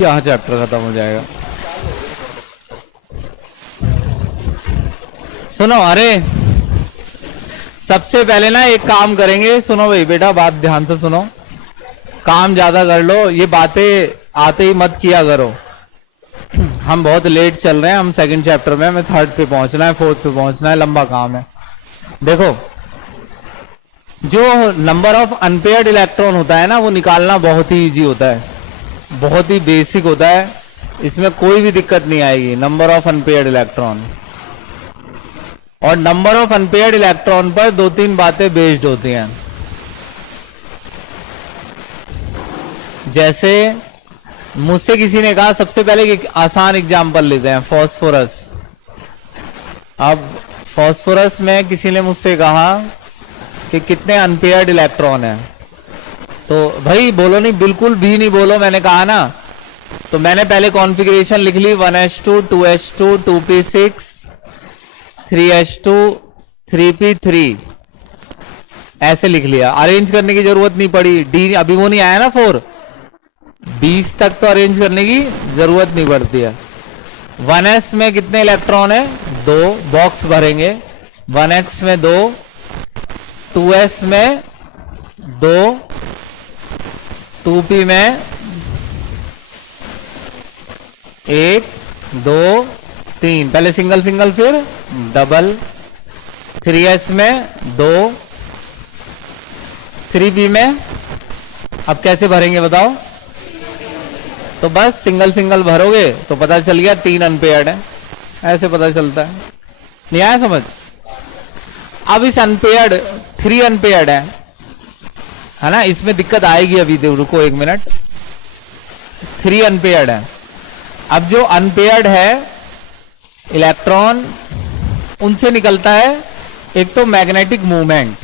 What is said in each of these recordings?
यहाँ चैप्टर खत्म हो जाएगा। सुनो, अरे सबसे पहले ना एक काम करेंगे। सुनो भाई बेटा, बात ध्यान से सुनो, काम ज्यादा कर लो, ये बातें आते ही मत किया करो। हम बहुत लेट चल रहे हैं, हम सेकंड चैप्टर में, हमें थर्ड पे पहुंचना है, फोर्थ पे पहुंचना है, लंबा काम है। देखो, जो नंबर ऑफ अनपेयर्ड इलेक्ट्रॉन होता है ना, वो निकालना बहुत ही इजी होता है, बहुत ही बेसिक होता है, इसमें कोई भी दिक्कत नहीं आएगी। नंबर ऑफ अनपेयर्ड इलेक्ट्रॉन और नंबर ऑफ अनपेयर्ड इलेक्ट्रॉन पर दो तीन बातें बेस्ड होती हैं। जैसे मुझसे किसी ने कहा, सबसे पहले एक आसान एग्जांपल लेते हैं, फास्फोरस। अब फास्फोरस में किसी ने मुझसे कहा कि कितने अनपेयर्ड इलेक्ट्रॉन हैं, तो भाई बोलो नहीं, बिल्कुल भी नहीं बोलो, मैंने कहा ना। तो मैंने पहले कॉन्फ़िगरेशन लिख ली, 1s2 2s2 2p6 3s2 3p3, ऐसे लिख लिया, अरेंज करने की जरूरत नहीं पड़ी। डी अभी वो नहीं आया ना 4, 20 तक तो अरेंज करने की जरूरत नहीं पड़ती है। 1s में कितने इलेक्ट्रॉन है? 2, बॉक्स भरेंगे। 1x में 2, 2s में 2, 2p में 1 2 3, पहले सिंगल सिंगल फिर डबल। 3s में 2, 3p में अब कैसे भरेंगे बताओ? तो बस सिंगल सिंगल भरोगे तो पता चल गया 3 अनपेयर्ड है, ऐसे पता चलता है। नहीं आया समझ? अब इस अनपेयर्ड 3 अनपेयर्ड है ना, इसमें दिक्कत आएगी अभी, रुको 1 मिनट। 3 अनपेयर्ड है। अब जो अनपेयर्ड है इलेक्ट्रॉन, उनसे निकलता है एक तो मैग्नेटिक मूवमेंट,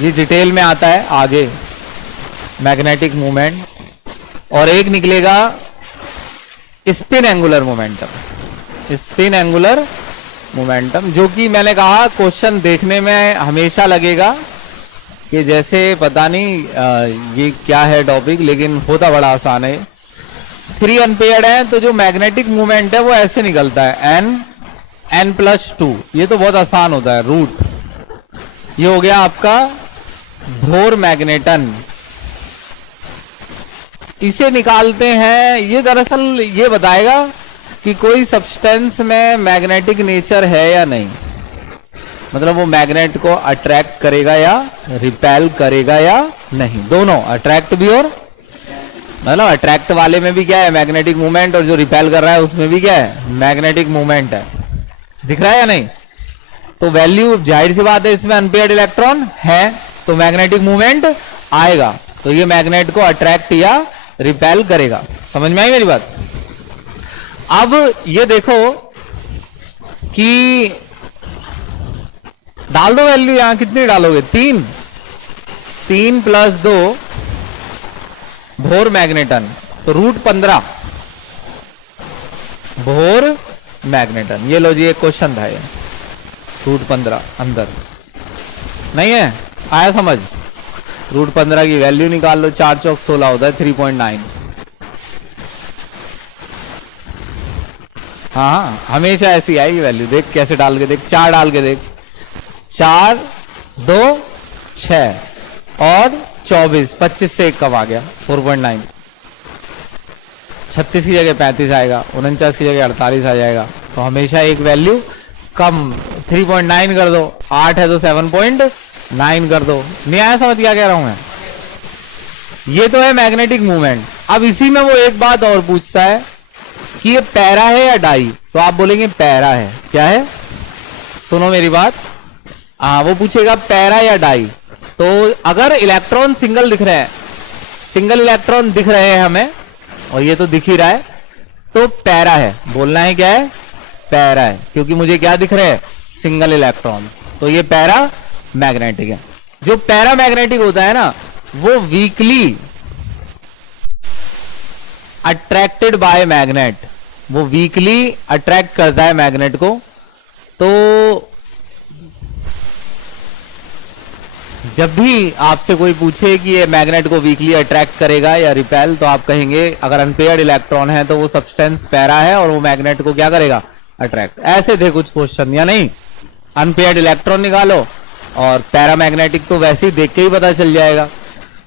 ये डिटेल में आता है आगे, मैग्नेटिक मूवमेंट, और एक निकलेगा spin angular momentum. Spin angular momentum, जो कि मैंने कहा क्वेश्चन देखने में हमेशा लगेगा कि जैसे पता नहीं ये क्या है टॉपिक, लेकिन होता बड़ा आसान है। 3 अनपेयर्ड है, तो जो मैग्नेटिक मूवमेंट है वो ऐसे निकलता है, n+2, ये तो बहुत आसान होता है, रूट। ये हो गया आपका बोर मैग्नेटन, इसे निकालते हैं। ये दरअसल ये बताएगा कि कोई सब्सटेंस में मैग्नेटिक नेचर है या नहीं, मतलब वो मैग्नेट को अट्रैक्ट करेगा या रिपेल करेगा या नहीं, दोनों, अट्रैक्ट भी और मतलब अट्रैक्ट वाले में भी क्या है, मैग्नेटिक मूवमेंट, और जो रिपेल कर रहा है उसमें भी क्या है, मैग्नेटिक मूवमेंट है। दिख रहा है या नहीं? तो वैल्यू, जाहिर सी बात है, इसमें अनपेयर्ड इलेक्ट्रॉन है तो मैग्नेटिक मूवमेंट आएगा, तो ये मैग्नेट को अट्रैक्ट या रिपेल करेगा। समझ में आई मेरी बात? अब ये देखो कि डाल दो वैल्यू, यहां कितनी डालोगे? 3 + 2 बोर मैग्नेटन, तो √15 बोर मैग्नेटन। ये लो जी, एक क्वेश्चन था ये, √15 अंदर नहीं है, आया समझ? √15 की वैल्यू निकाल लो, 4 चौक 16 होता है, 3.9। हाँ, हमेशा ऐसी आएगी वैल्यू, देख कैसे डाल के देख, 4 डाल के देख, 4 2 6 और 24, 25 से 1 कम आ गया, 4.9। 36 की जगह 35 आएगा, 49 की जगह 48 आ जाएगा, तो हमेशा एक वैल्यू कम। 3.9 कर दो, 8 है तो 7.9 कर दो। नहीं आया समझ क्या कह रहा हूं मैं? ये तो है मैग्नेटिक मूवमेंट। अब इसी में वो एक बात और पूछता है कि ये पैरा है या डाई, तो आप बोलेंगे पैरा है। क्या है? सुनो मेरी बात, वो पूछेगा पैरा या डाई। तो अगर इलेक्ट्रॉन सिंगल दिख रहे हैं, सिंगल इलेक्ट्रॉन दिख रहे हैं हमें, और ये तो दिख ही रहा है, तो पैरा है। बोलना है क्या है? पैरा है, क्योंकि मुझे क्या दिख रहे हैं? सिंगल इलेक्ट्रॉन, तो ये पैरा मैग्नेटिक है। जो पैरा मैग्नेटिक होता है ना, वो वीकली अट्रैक्टेड बाय मैग्नेट, वो वीकली अट्रैक्ट करता है मैग्नेट को। तो जब भी आपसे कोई पूछे कि ये मैग्नेट को वीकली अट्रैक्ट करेगा या रिपेल, तो आप कहेंगे अगर अनपेयर्ड इलेक्ट्रॉन है तो वो सब्सटेंस पैरा है और वो मैग्नेट को क्या करेगा, अट्रैक्ट। ऐसे थे कुछ क्वेश्चन, या नहीं? अनपेयर्ड इलेक्ट्रॉन निकालो और पैरामैग्नेटिक तो वैसे ही देख के ही पता चल जाएगा।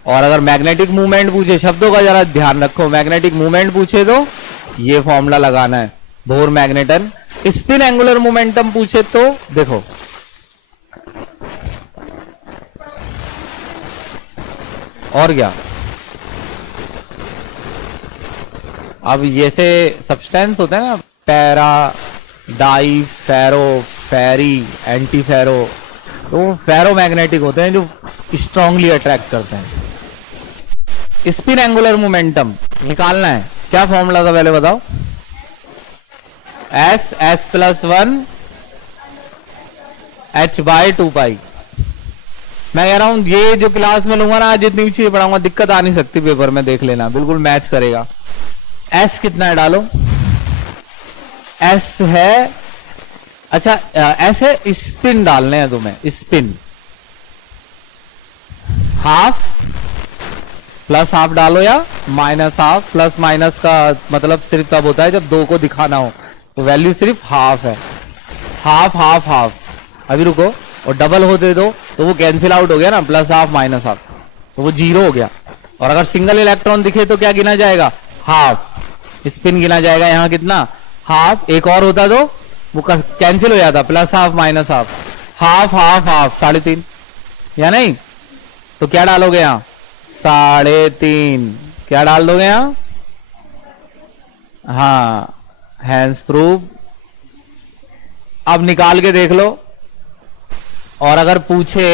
और अगर मैग्नेटिक मूवमेंट पूछे, शब्दों का जरा ध्यान रखो, मैग्नेटिक मूवमेंट पूछे तो ये फॉर्मूला लगाना है, bore magneton. Spin angular momentum पूछे तो देखो, और क्या, अब ये से सब्सटेंस होते हैं ना, पैरा, डाई, फेरो, फेरी, एंटी फेरो, तो फेरो मैग्नेटिक होते हैं जो स्ट्रांगली अट्रैक्ट करते हैं। स्पिन एंगुलर मोमेंटम निकालना है, क्या फॉर्मूला था पहले बताओ? S+1 h/2π। मैं कह रहा हूं ये जो क्लास में लूंगा ना, जितनी भी चीजें पढ़ाऊंगा दिक्कत आ नहीं सकती पेपर में, देख लेना बिल्कुल मैच करेगा। S कितना है डालो, S है, अच्छा S है, स्पिन डालने हैं तुम्हें, स्पिन हाफ, प्लस हाफ डालो या माइनस हाफ। प्लस माइनस का मतलब सिर्फ तब होता है जब दो को दिखाना हो, तो वैल्यू सिर्फ हाफ है, हाफ हाफ हाफ। अभी रुको, और डबल हो दे दो तो वो कैंसिल आउट हो गया ना, प्लस हाफ माइनस हाफ, तो वो जीरो हो गया। और अगर सिंगल इलेक्ट्रॉन दिखे तो क्या गिना जाएगा, हाफ, स्पिन गिना जाएगा। यहाँ कितना, हाफ, एक और होता तो वो कैंसिल हो जाता, plus half minus half, half half half, 3.5, या नहीं? तो क्या डालोगे यहाँ, 3.5, क्या डाल दोगे यहाँ, हाँ, हैंस प्रूव। अब निकाल के देख लो, और अगर पूछे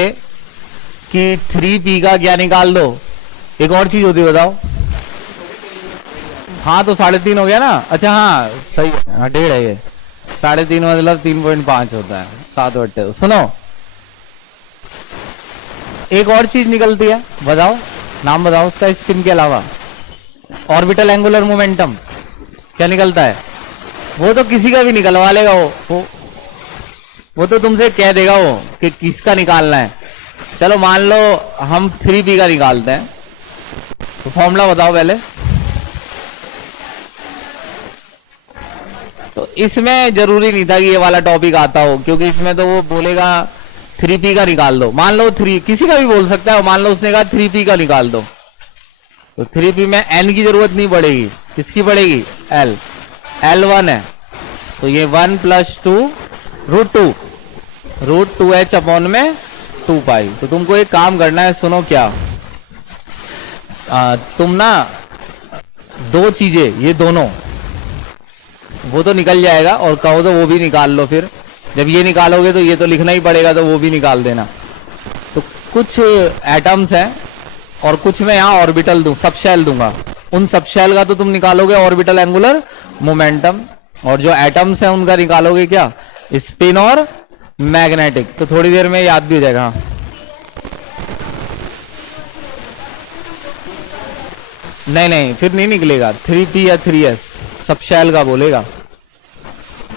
कि 3p का क्या निकाल दो, एक और चीज होती है बताओ, हाँ तो 3.5 हो गया ना, अच्छा हाँ सही है, हाँ 1.5 है ये, 3.5 मतलब 3.5 होता है, 7/8। सुनो, एक और चीज निकलती है, बताओ नाम बताओ उसका, स्पिन के अलावा। ऑर्बिटल एंगुलर मोमेंटम क्या निकलता है, वो तो किसी का भी निकलवा लेगा, वो तो तुमसे कह देगा वो कि किसका निकालना है। चलो मान लो हम 3p का निकालते हैं, तो फॉर्मूला बताओ पहले। तो इसमें जरूरी नहीं था कि ये वाला टॉपिक आता हो, क्योंकि इसमें तो वो बोलेगा 3p का निकाल दो, मान लो 3, किसी का भी बोल सकता है, मान लो उसने कहा 3p का निकाल दो, तो 3p में n की जरूरत नहीं पड़ेगी, किसकी पड़ेगी, l, l1 है, तो ये 1 + 2 √2h में 2π। तो तुमको एक काम करना है, सुनो क्या, तुम ना दो चीजें, ये दोनों, वो तो निकल जाएगा, और कहो तो वो भी निकाल लो, फिर जब ये निकालोगे तो ये तो लिखना ही पड़ेगा, तो वो भी निकाल देना। तो कुछ एटम्स हैं और कुछ मैं यहाँ ऑर्बिटल दूं, सब शेल दूंगा, उन सब शेल का तो तुम निकालोगे ऑर्बिटल एंगुलर मोमेंटम, और जो एटम्स हैं उनका निकालोगे क्या, स्पिन और मैग्नेटिक। तो थोड़ी देर में याद भी हो जाएगा। नहीं फिर नहीं निकलेगा 3p या 3s, सब शेल का बोलेगा,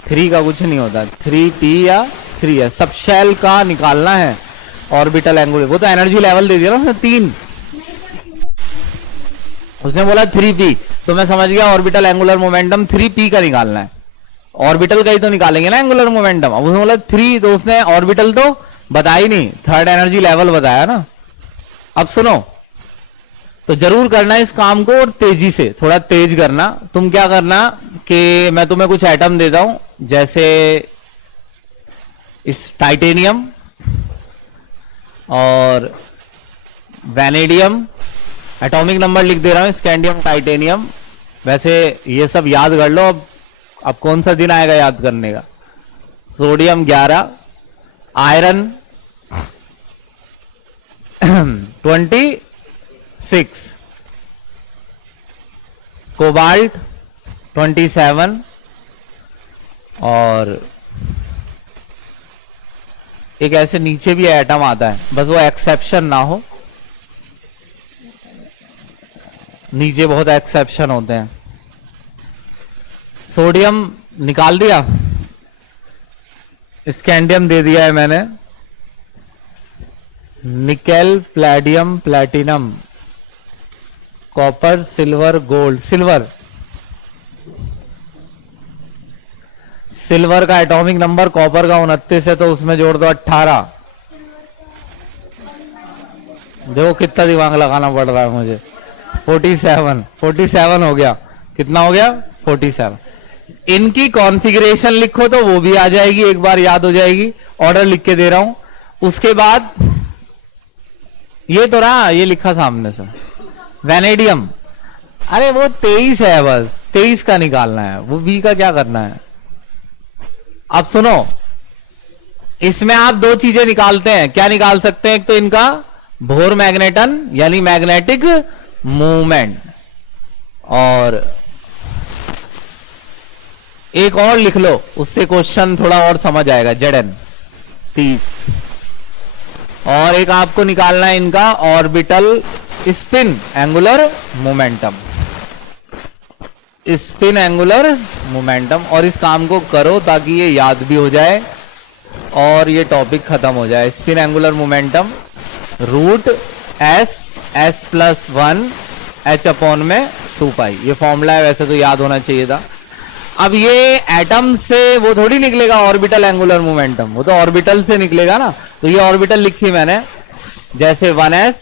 3 का कुछ नहीं होता, 3p या 3s, सब शेल का निकालना है ऑर्बिटल एंगुलर। वो तो एनर्जी लेवल दे दिया ना उसने 3, उसने बोला 3p, तो मैं समझ गया ऑर्बिटल एंगुलर मोमेंटम 3p का निकालना है, ऑर्बिटल का ही तो निकालेंगे ना एंगुलर मोमेंटम। अब उसने बोला 3, तो उसने ऑर्बिटल तो बताया ही नहीं, थर्ड एनर्जी लेवल बताया ना। अब सुनो, तो जरूर करना इस काम को, और तेजी से, थोड़ा तेज करना। तुम क्या करना कि मैं तुम्हें कुछ एटम देता हूं, जैसे इस टाइटेनियम और वैनेडियम, एटॉमिक नंबर लिख दे रहा हूं, स्कैंडियम, टाइटेनियम। वैसे ये सब याद कर लो, अब कौन सा दिन आएगा याद करने का। सोडियम 11, आयरन 26, कोबाल्ट 27, और एक ऐसे नीचे भी एटम आता है, बस वो एक्सेप्शन ना हो, नीचे बहुत एक्सेप्शन होते हैं। सोडियम निकाल दिया, स्कैंडियम दे दिया है मैंने, nickel, Palladium, platinum, copper, silver, gold. Silver, silver का एटॉमिक नंबर कॉपर का 29 है, तो उसमें जोड़ दो 18। देखो कितना दिमाग लगाना पड़ रहा है मुझे। 47, 47 हो गया। कितना हो गया? 47। इनकी कॉन्फ़िगरेशन लिखो तो वो भी आ जाएगी, एक बार याद हो जाएगी। ऑर्डर लिख के दे रहा हूं। उसके बाद ये तो रहा, ये लिखा सामने से, वैनेडियम। अरे वो 23 है, बस 23 का निकालना है, वो बी का क्या करना है। अब सुनो, इसमें आप दो चीजें निकालते हैं। क्या निकाल सकते हैं? एक तो इनका बोर मैग्नेटन यानी मैग्नेटिक मूवमेंट, और एक और लिख लो, उससे क्वेश्चन थोड़ा और समझ आएगा। जेडन 30। और एक आपको निकालना है इनका orbital spin angular momentum, spin angular momentum. और इस काम को करो ताकि ये याद भी हो जाए और ये टॉपिक खत्म हो जाए। Spin angular momentum root S plus 1 H upon में 2 पाई, ये फॉर्मूला है, वैसे तो याद होना चाहिए था। अब ये एटम से वो थोड़ी निकलेगा ऑर्बिटल एंगुलर मोमेंटम, वो तो ऑर्बिटल से निकलेगा ना। तो ये ऑर्बिटल लिखी मैंने, जैसे 1s,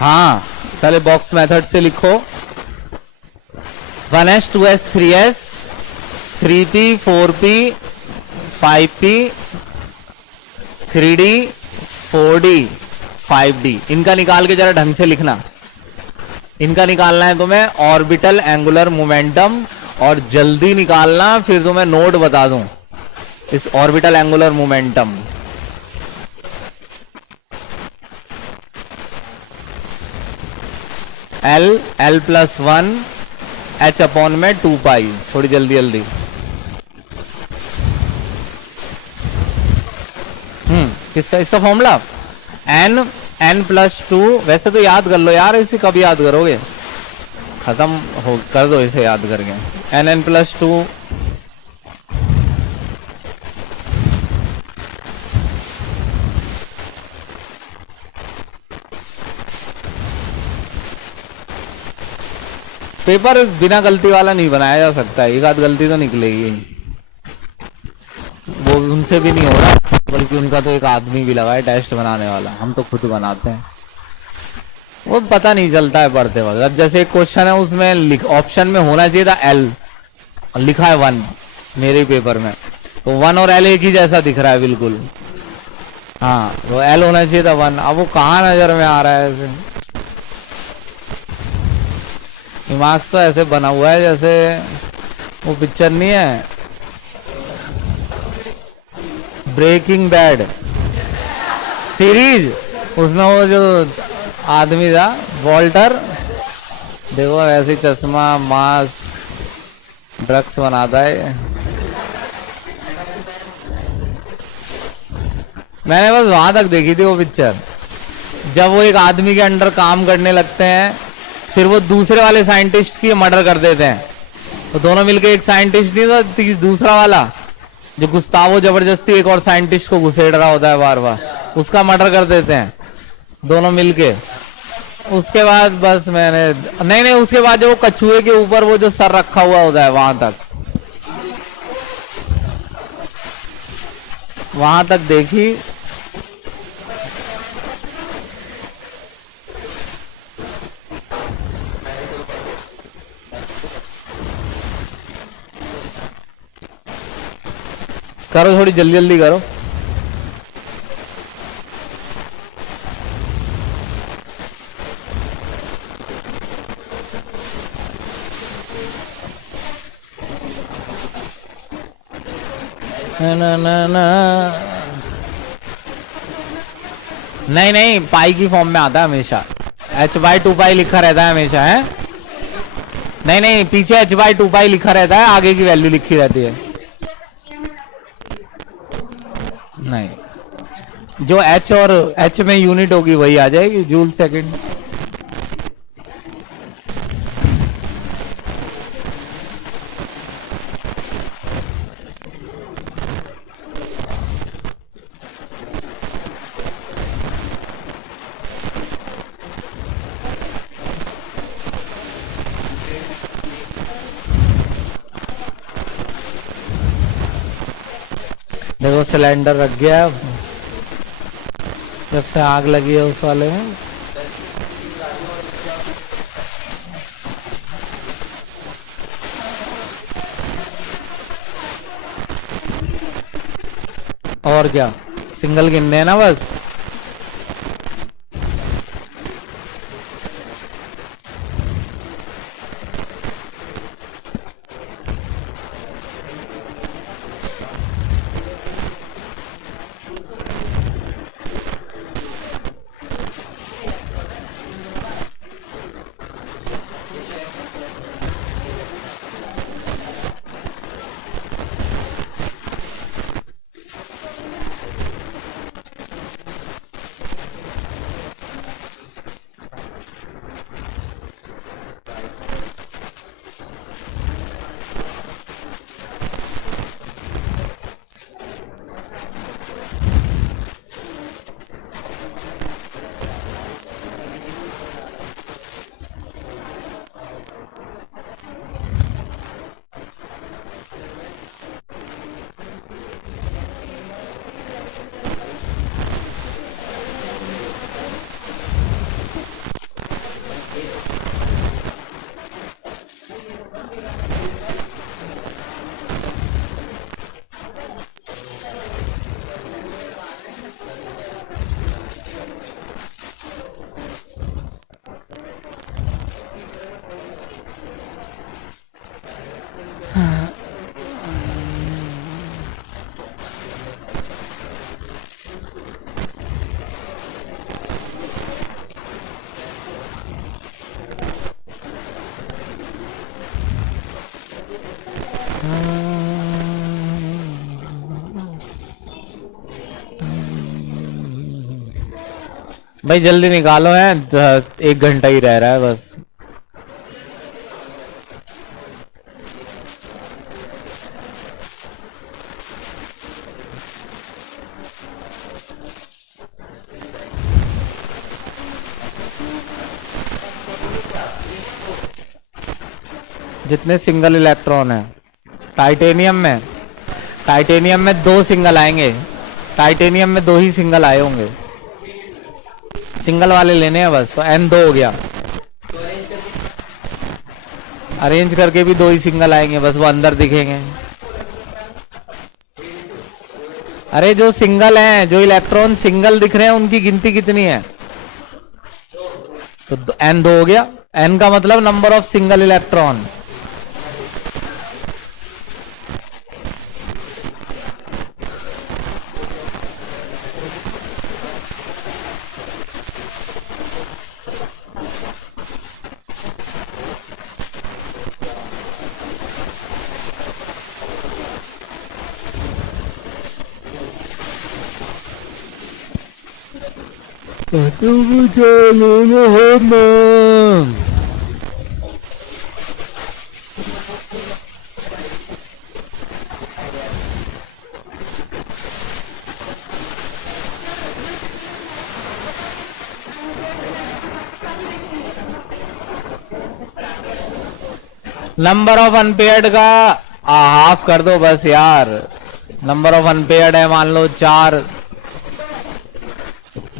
हाँ पहले बॉक्स मेथड से लिखो, 1s 2s 3s 3p 4p 5p 3d 4d 5d। इनका निकाल के जरा ढंग से लिखना। इनका निकालना है तुम्हें ऑर्बिटल एंगुलर मोमेंटम, और जल्दी निकालना, फिर तुम्हें नोट बता दूं इस orbital angular momentum. L plus 1 H upon में 2 पाई। थोड़ी जल्दी जल्दी। किसका? इसका फॉर्मूला n प्लस 2। वैसे तो याद कर लो यार, इसे कब याद करोगे, खत्म हो कर दो इसे याद करके। n प्लस 2 पेपर बिना गलती वाला नहीं बनाया जा सकता, एक आध गलती तो निकलेगी। वो उनसे भी नहीं हो रहा, बल्कि उनका तो एक आदमी भी लगा है टेस्ट बनाने वाला, हम तो खुद बनाते हैं। वो पता नहीं चलता है पढ़ते वक्त। अब जैसे एक क्वेश्चन है, उसमें ऑप्शन में होना चाहिए था एल, लिखा है 1 मेरे पेपर में, तो 1 और एल एक ही जैसा दिख रहा है बिल्कुल। हाँ वो एल होना चाहिए था 1। अब वो कहाँ नजर में आ रहा है ऐसे, दिमाग तो ऐसे बना हुआ है जैसे वो पिक्चर नहीं है ब्रेकिंग बैड सीरीज, उसमें वो जो आदमी था वॉल्टर, देखो ऐसे चश्मा मास्क ड्रग्स बनाता है। मैंने बस वहां तक देखी थी वो पिक्चर, जब वो एक आदमी के अंडर काम करने लगते हैं, फिर वो दूसरे वाले साइंटिस्ट की मर्डर कर देते हैं। तो दोनों मिलके, एक साइंटिस्ट नहीं था, दूसरा वाला जो गुस्तावो जबरदस्ती एक और साइंटिस्ट को घुसेड़ रहा होता है बार बार, उसका मर्डर कर देते हैं दोनों मिलके। उसके बाद बस मैंने नहीं, उसके बाद जो वो कछुए के ऊपर वो जो सर रखा हुआ होता है, वहां तक देखी। करो थोड़ी जल्दी जल्दी करो। ना ना ना नहीं, पाई की फॉर्म में आता है हमेशा, h/2 पाई लिखा रहता है हमेशा, है नहीं, पीछे h/2 पाई लिखा रहता है, आगे की वैल्यू लिखी रहती है। नहीं, जो h और h में यूनिट होगी वही आ जाएगी, जूल सेकंड। देखो सिलेंडर रख गया अब, जब से आग लगी है उस वाले में। और क्या, सिंगल गिनने हैं ना बस। भाई जल्दी निकालो है, 1 घंटा ही रह रहा है बस। जितने सिंगल इलेक्ट्रॉन है टाइटेनियम में 2 सिंगल आएंगे। टाइटेनियम में 2 ही सिंगल आए होंगे, सिंगल वाले लेने हैं बस। तो N2 हो गया। अरेंज करके भी 2 ही सिंगल आएंगे बस, वो अंदर दिखेंगे। अरे जो सिंगल हैं, जो इलेक्ट्रॉन सिंगल दिख रहे हैं, उनकी गिनती कितनी है? तो N2 हो गया। N का मतलब नंबर ऑफ सिंगल इलेक्ट्रॉन। तुम क्या लेना है मैम? नंबर ऑफ अनपेयर्ड का हाफ कर दो बस यार। नंबर ऑफ अनपेयर्ड है मान लो 4,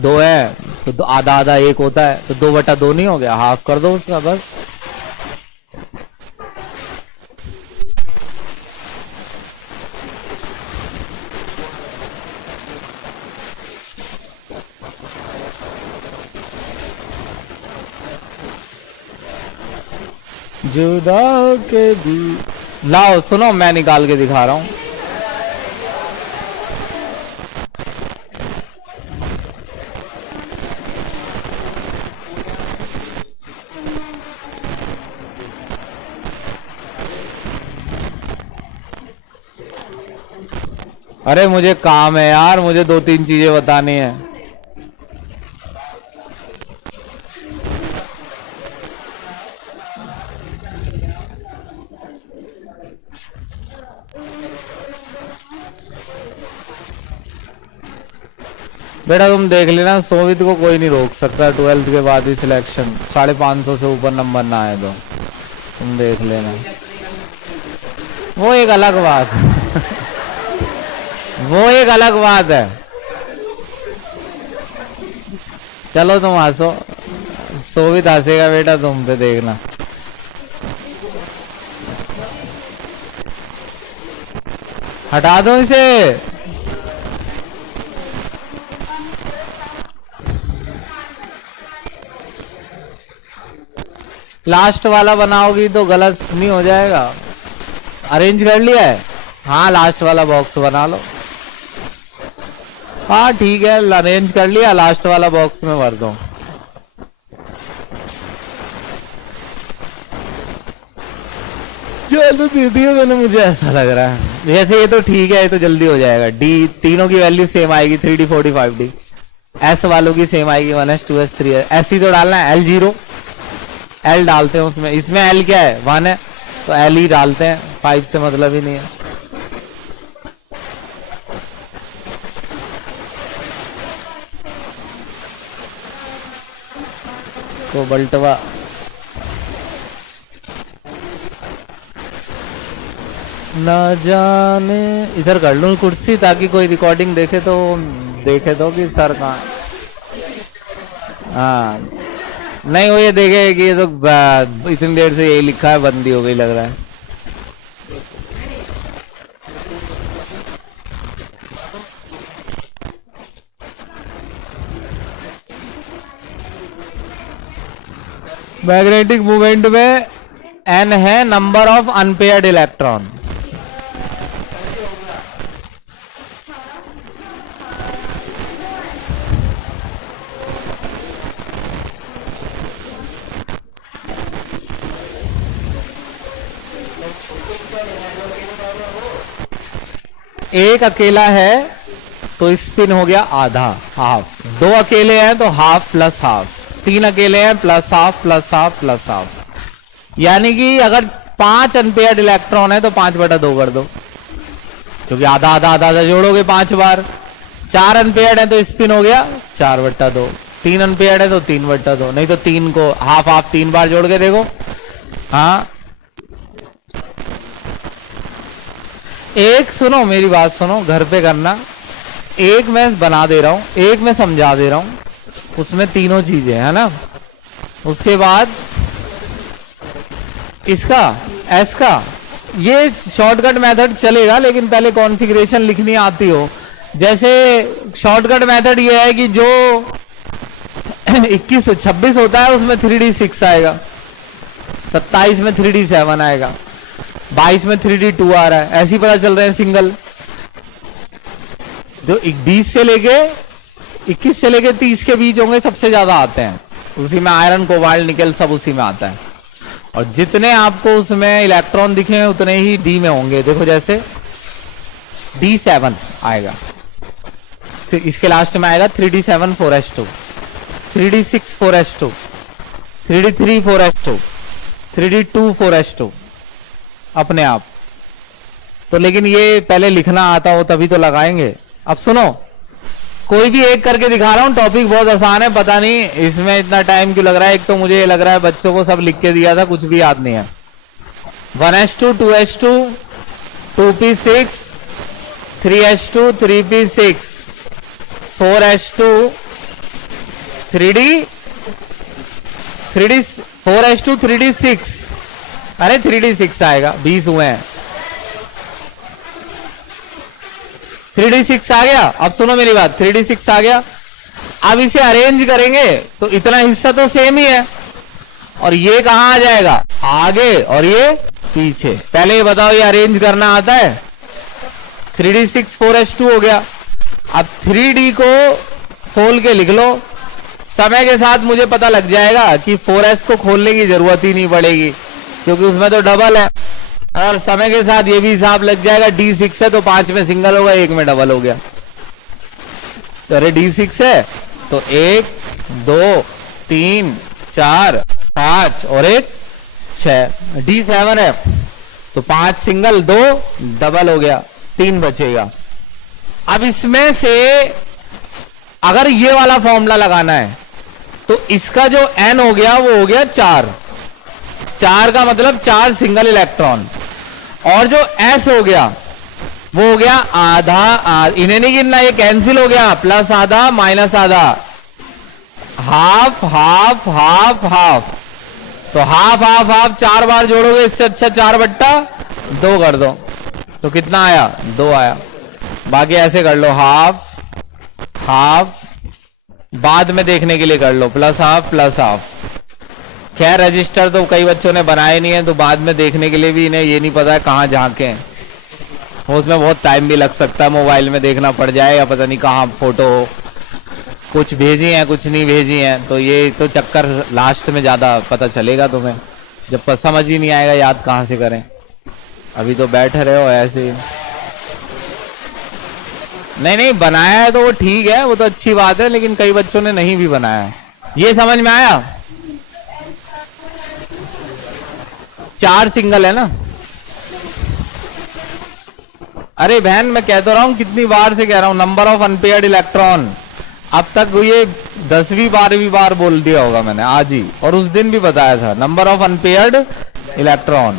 2 है तो आधा आधा 1 होता है, तो 2/2 नहीं हो गया? हाफ कर दो उसका बस। जुदा के लाओ सुनो, मैं निकाल के दिखा रहा हूं। अरे मुझे काम है यार, मुझे 2-3 चीजें बतानी है। बेटा तुम देख लेना, सोवित को कोई नहीं रोक सकता 12th के बाद ही सिलेक्शन। 550 से ऊपर नंबर ना आए तो तुम देख लेना, वो एक अलग बात है। वो एक अलग बात है। चलो तुम हंसो, सोवित हंसेगा बेटा तुम पे, देखना। हटा दो इसे। लास्ट वाला बनाओगी तो गलत नहीं हो जाएगा। अरेंज कर लिया है? हाँ, लास्ट वाला बॉक्स बना लो। हाँ ठीक है, अरेंज कर लिया, लास्ट वाला बॉक्स में भर दो। चलो दे दिया मैंने, मुझे ऐसा लग रहा है। वैसे ये तो ठीक है, ये तो जल्दी हो जाएगा। डी तीनों की वैल्यू सेम आएगी, 3D 45D। एस वालों की सेम आएगी, 1s 2s 3s। ऐसे ही तो डालना है, L0 L डालते हैं उसमें। इसमें L क्या है, 1 है तो L ही डालते हैं, 5 से मतलब ही नहीं है। तो बल्टवा ना जाने, इधर कर लूं कुर्सी ताकि कोई रिकॉर्डिंग देखे तो कि सर कहाँ। हाँ नहीं, वो ये देखे कि ये तो इतनी देर से यही लिखा है, बंदी हो गई लग रहा है। मैग्नेटिक मूवमेंट में n है नंबर ऑफ अनपेयर्ड इलेक्ट्रॉन। एक अकेला है तो स्पिन हो गया आधा, हाफ। दो अकेले हैं तो हाफ प्लस हाफ। तीन अकेले हैं plus half plus half plus half. यानी कि अगर 5 अनपेयर्ड इलेक्ट्रॉन है तो 5/2 कर दो, क्योंकि आधा आधा आधा आधा जोड़ोगे 5 बार। 4 अनपेयर्ड है तो स्पिन हो गया 4/2। 3 अनपेयर्ड है तो 3/2। नहीं तो 3 को हाफ हाफ 3 बार जोड़ के देखो। हाँ, एक सुनो मेरी बात सुनो, घर पे करना। एक मैं बना दे रहा हूं, एक मैं समझा दे रहा हूं, उसमें तीनों चीजें है ना। उसके बाद इसका एस का ये शॉर्टकट मेथड चलेगा, लेकिन पहले कॉन्फ़िगरेशन लिखनी आती हो। जैसे शॉर्टकट मेथड ये है कि जो 26 होता है उसमें 3D6 आएगा, 27 में 3D7 आएगा, 22 में 3D2 आ रहा है। ऐसे ही पता चल रहे हैं सिंगल। जो 20 से लेके 21 से लेके 30 के बीच होंगे सबसे ज्यादा आते हैं, उसी में आयरन कोबाल्ट निकल सब उसी में आता है। और जितने आपको उसमें इलेक्ट्रॉन दिखे उतने ही डी में होंगे। देखो जैसे D7 आएगा, फिर इसके लास्ट में आएगा 3D7 4s2, 3D6 4s2, 3D3 4s2, 3D2 4s2 अपने आप। तो लेकिन ये पहले लिखना आता हो तभी तो लगाएंगे। अब सुनो, कोई भी एक करके दिखा रहा हूं, टॉपिक बहुत आसान है। पता नहीं इसमें इतना टाइम क्यों लग रहा है। एक तो मुझे ये लग रहा है बच्चों को सब लिख के दिया था, कुछ भी याद नहीं है। 1s2 2s2 2p6 3s2 3p6 4s2 3d 4s2 3d6। अरे 3d6 आएगा, 20 हुए हैं, 3d6 आ गया। अब सुनो मेरी बात, 3d6 आ गया। अब इसे अरेंज करेंगे तो इतना हिस्सा तो सेम ही है, और ये कहां आ जाएगा, आगे, और ये पीछे। पहले ये बताओ, ये अरेंज करना आता है? 3d6 4s2 हो गया। अब 3d को खोल के लिख लो। समय के साथ मुझे पता लग जाएगा कि 4s को खोलने की जरूरत ही नहीं पड़ेगी, क्योंकि उसमें तो डबल है। और समय के साथ ये भी हिसाब लग जाएगा, D6 है तो 5 में सिंगल होगा, 1 में डबल हो गया। तो अरे D6 है तो 1 2 3 4 5 और 1 6। D7 है तो 5 सिंगल 2 डबल हो गया, 3 बचेगा। अब इसमें से अगर ये वाला फॉर्मूला लगाना है तो इसका जो N हो गया वो हो गया 4। 4 का मतलब 4 सिंगल इलेक्ट्रॉन। और जो S हो गया वो हो गया आधा, इन्हें नहीं गिनना, ये कैंसिल हो गया, प्लस आधा माइनस आधा, हाफ हाफ हाफ हाफ। तो हाफ हाफ हाफ 4 बार जोड़ोगे, इससे अच्छा 4/2 कर दो, तो कितना आया? 2 आया। बाकी ऐसे कर लो, हाफ हाफ, बाद में देखने के लिए कर लो, प्लस हाफ प्लस हाफ। खैर रजिस्टर तो कई बच्चों ने बनाए नहीं है, तो बाद में देखने के लिए भी इन्हें ये नहीं पता है कहाँ झांके, उसमें बहुत टाइम भी लग सकता है, मोबाइल में देखना पड़ जाए या पता नहीं कहाँ फोटो हो, कुछ भेजी हैं कुछ नहीं भेजी हैं, तो ये तो चक्कर लास्ट में ज्यादा पता चलेगा तुम्हें, जब समझ ही नहीं आएगा याद कहाँ से करें। अभी तो बैठे रहे हो ऐसे ही। नहीं बनाया है तो वो ठीक है, वो तो अच्छी बात है, लेकिन कई बच्चों ने नहीं भी बनाया है। ये समझ में आया? 4 सिंगल है ना? अरे बहन मैं कह तो रहा हूं, कितनी बार से कह रहा हूं, नंबर ऑफ अनपेयर्ड इलेक्ट्रॉन। अब तक ये 10वीं 12वीं बार बोल दिया होगा मैंने आज ही, और उस दिन भी बताया था, नंबर ऑफ अनपेयर्ड इलेक्ट्रॉन।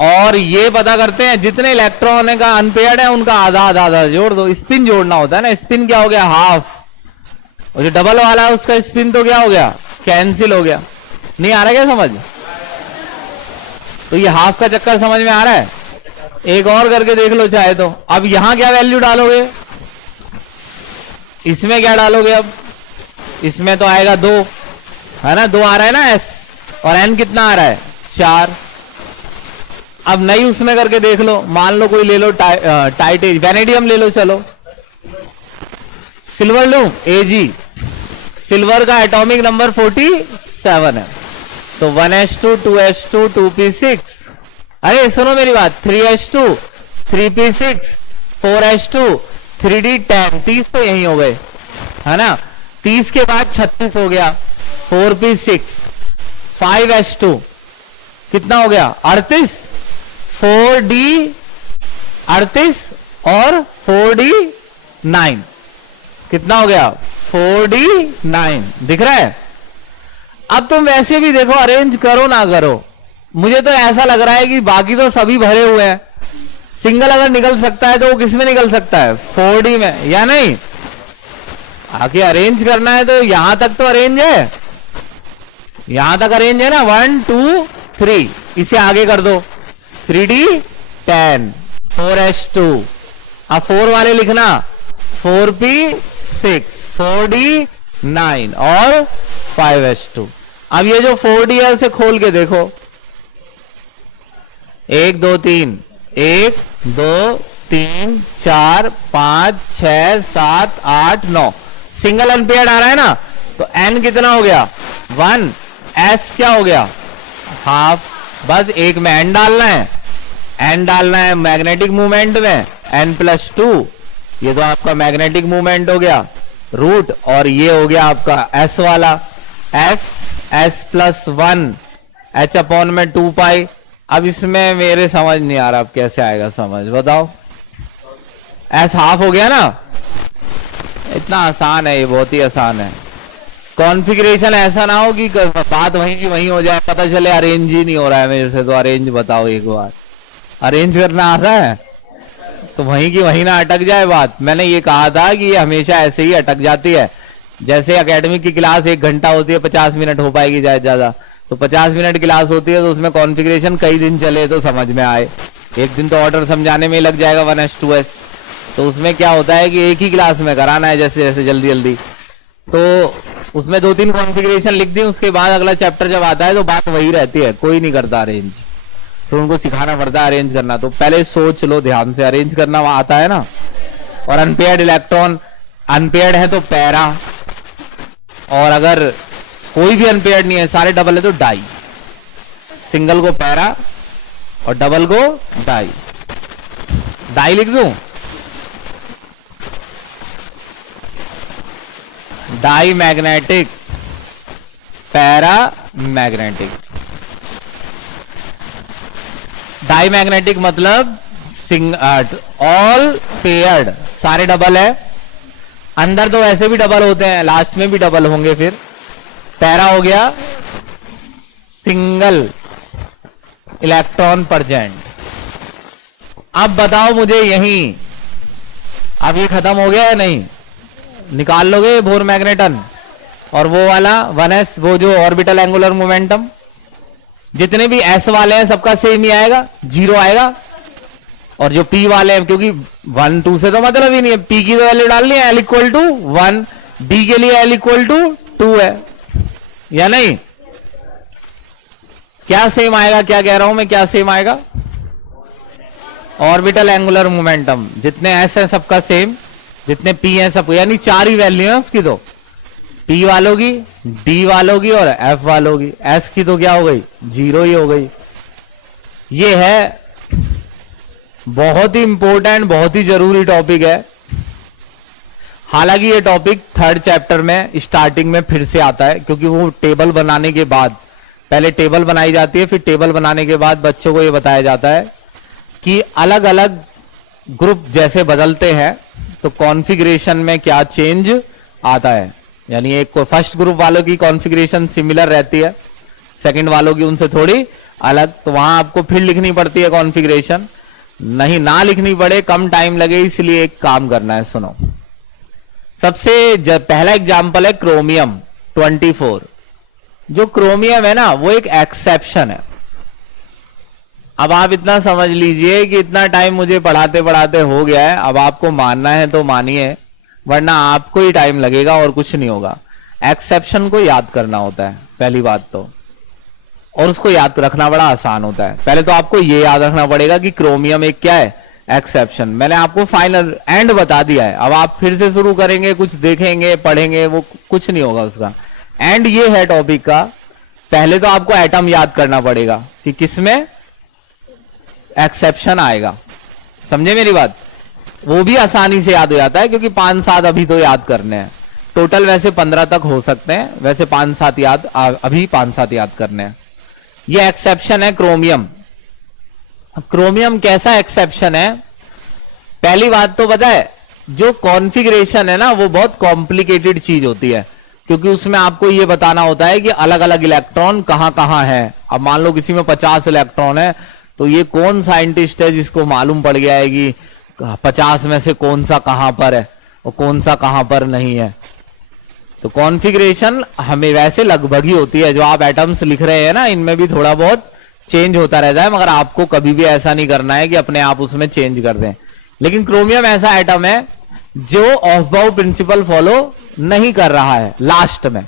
और ये पता करते हैं जितने इलेक्ट्रॉन का अनपेयर्ड है उनका आधा आधा आधा जोड़ दो। स्पिन जोड़ना होता है ना, स्पिन क्या हो गया? हाफ। और जो डबल वाला है उसका स्पिन तो क्या हो गया? कैंसिल हो गया। नहीं आ रहा क्या समझ? तो ये हाफ का चक्कर समझ में आ रहा है? एक और करके देख लो चाहे तो। अब यहां क्या वैल्यू डालोगे? इसमें क्या डालोगे? अब इसमें तो आएगा 2, है ना? 2 आ रहा है ना एस, और एन कितना आ रहा है? 4। अब नहीं उसमें करके देख लो, मान लो कोई ले लो, टाइटेज वेनेडियम ले लो, चलो सिल्वर लू, एजी। सिल्वर का एटॉमिक नंबर 47 है, तो 1s2 2s2 2p6। अरे सुनो मेरी बात, 3s2 3p6 4s2 3d10। 30 तो यही हो गए, है ना? 30 के बाद 36 हो गया, 4p6 5s2 कितना हो गया? 38, 4d 38 और 4d9 कितना हो गया? 4d9। दिख रहा है? अब तुम वैसे भी देखो, अरेंज करो ना करो, मुझे तो ऐसा लग रहा है कि बाकी तो सभी भरे हुए हैं, सिंगल अगर निकल सकता है तो वो किस में निकल सकता है? 4d में, या नहीं? आगे अरेंज करना है तो यहां तक तो अरेंज है, यहां तक अरेंज है ना, 1 2 3। इसे आगे कर दो, 3d10 4s2। अब 4 वाले लिखना, 4p6 4d9 और 5s2। अब ये जो 4d है उसे खोल के देखो, 1 2 3 1 2 3 4 5 6 7 8 9 सिंगल अनपेयर्ड आ रहा है ना, तो n कितना हो गया? 1। s क्या हो गया? हाफ। बस एक में n डालना है, n डालना है मैग्नेटिक मूवमेंट में, n+2। ये तो आपका मैग्नेटिक मूवमेंट हो गया रूट, और ये हो गया आपका s वाला, s+1 h/2π। अब इसमें मेरे समझ नहीं आ रहा, अब कैसे आएगा समझ, बताओ? s हाफ हो गया ना, इतना आसान है ये, बहुत ही आसान है। कॉन्फ़िगरेशन ऐसा ना हो कि बात वहीं की वहीं हो जाए, पता चले अरेंज ही नहीं हो रहा है मेरे से, तो अरेंज बताओ एक बार। अरेंज करना आता है तो वहीं की वहीं ना अटक जाए बात। मैंने ये कहा था कि ये हमेशा ऐसे ही अटक जाती है, जैसे एकेडमिक की क्लास 1 घंटा होती है, 50 मिनट हो पाएगी ज्यादा, तो 50 मिनट क्लास होती है, तो उसमें कॉन्फ़िगरेशन कई दिन चले तो समझ में आए। एक दिन तो ऑर्डर समझाने में ही लग जाएगा 1s 2s, तो उसमें क्या होता है कि एक ही क्लास में कराना है जैसे जैसे जल्दी जल्दी, तो उसमें 2-3 कॉन्फ़िगरेशन लिख दी, उसके बाद अगला चैप्टर जब आता है तो बात वही रहती है, कोई नहीं करता अरेंज, तो उनको सिखाना पड़ता है अरेंज करना। तो पहले सोच लो ध्यान से, अरेंज करना आता है ना। और अनपेयर्ड इलेक्ट्रॉन, अनपेयर्ड है तो पैरा, और अगर कोई भी अनपेयर्ड नहीं है, सारे डबल है तो डाई। सिंगल को पैरा और डबल को डाई। डाई लिख दूं? Diamagnetic, paramagnetic. Diamagnetic मतलब ऑल पेयर्ड, सारे डबल है, अंदर तो वैसे भी डबल होते हैं, लास्ट में भी डबल होंगे। फिर पैरा हो गया सिंगल इलेक्ट्रॉन प्रेजेंट, अब बताओ मुझे यहीं, अब ये खत्म हो गया है नहीं, निकाल लोगे बोर मैग्नेटन और वो वाला 1s, वो जो ऑर्बिटल एंगुलर मोमेंटम, जितने भी s वाले हैं सबका सेम ही आएगा, 0 आएगा। और जो p वाले हैं, क्योंकि 1 2 से तो मतलब ही नहीं है, p की तो वैल्यू डालनी है, l इक्वल टू 1, d के लिए l इक्वल टू 2 है या नहीं? क्या सेम आएगा, क्या कह रहा हूं मैं, क्या सेम आएगा? ऑर्बिटल एंगुलर मोमेंटम, जितने s हैं सबका सेम, जितने p हैं सब, यानी 4 ही वैल्यू है उसकी, तो p वालों की, d वालों की और f वालों की। s की तो क्या हो गई, 0 ही हो गई। ये है बहुत ही इंपॉर्टेंट, बहुत ही जरूरी टॉपिक है। हालांकि ये टॉपिक 3rd चैप्टर में स्टार्टिंग में फिर से आता है, क्योंकि वो टेबल बनाने के बाद, पहले टेबल बनाई जाती है, फिर टेबल बनाने के बाद बच्चों को ये बताया जाता है कि अलग अलग ग्रुप जैसे बदलते हैं तो कॉन्फ़िगरेशन में क्या चेंज आता है। यानी एक फर्स्ट ग्रुप वालों की कॉन्फ़िगरेशन सिमिलर रहती है, सेकंड वालों की उनसे थोड़ी अलग, तो वहां आपको फिर लिखनी पड़ती है कॉन्फ़िगरेशन। नहीं ना लिखनी पड़े, कम टाइम लगे, इसलिए एक काम करना है, सुनो। सबसे पहला एग्जाम्पल है क्रोमियम 24। जो क्रोमियम है ना, वो एक एक्सेप्शन है। अब आप इतना समझ लीजिए कि इतना टाइम मुझे पढ़ाते पढ़ाते हो गया है, अब आपको मानना है तो मानिए, वरना आपको ही टाइम लगेगा और कुछ नहीं होगा। एक्सेप्शन को याद करना होता है पहली बात तो, और उसको याद रखना बड़ा आसान होता है। पहले तो आपको ये याद रखना पड़ेगा कि क्रोमियम एक क्या है, एक्सेप्शन। मैंने आपको फाइनल एंड बता दिया है, अब आप फिर से शुरू करेंगे, कुछ देखेंगे पढ़ेंगे, वो कुछ नहीं होगा उसका। एंड ये है टॉपिक का। पहले तो आपको एटम याद करना पड़ेगा कि किसमें एक्सेप्शन आएगा, समझे मेरी बात? वो भी आसानी से याद हो जाता है, क्योंकि 5-7 अभी तो याद करने हैं। टोटल वैसे 15 तक हो सकते हैं, वैसे 5-7 याद, अभी 5-7 याद करने हैं। ये एक्सेप्शन है क्रोमियम। क्रोमियम कैसा एक्सेप्शन है? पहली बात तो पता है, जो कॉन्फ़िगरेशन है ना, वो बहुत कॉम्प्लिकेटेड चीज होती है, क्योंकि उसमें आपको ये बताना होता है कि अलग अलग इलेक्ट्रॉन कहां कहां है। अब मान लो किसी में 50 इलेक्ट्रॉन है, तो ये कौन साइंटिस्ट है जिसको मालूम पड़ गया है कि 50 में से कौन सा कहां पर है और कौन सा कहां पर नहीं है? तो कॉन्फ़िगरेशन हमें वैसे लगभग ही होती है। जो आप एटम्स लिख रहे हैं ना, इनमें भी थोड़ा बहुत चेंज होता रहता है, मगर आपको कभी भी ऐसा नहीं करना है कि अपने आप उसमें चेंज कर दें। लेकिन क्रोमियम ऐसा एटम है जो ऑफ बाउ प्रिंसिपल फॉलो नहीं कर रहा है लास्ट में।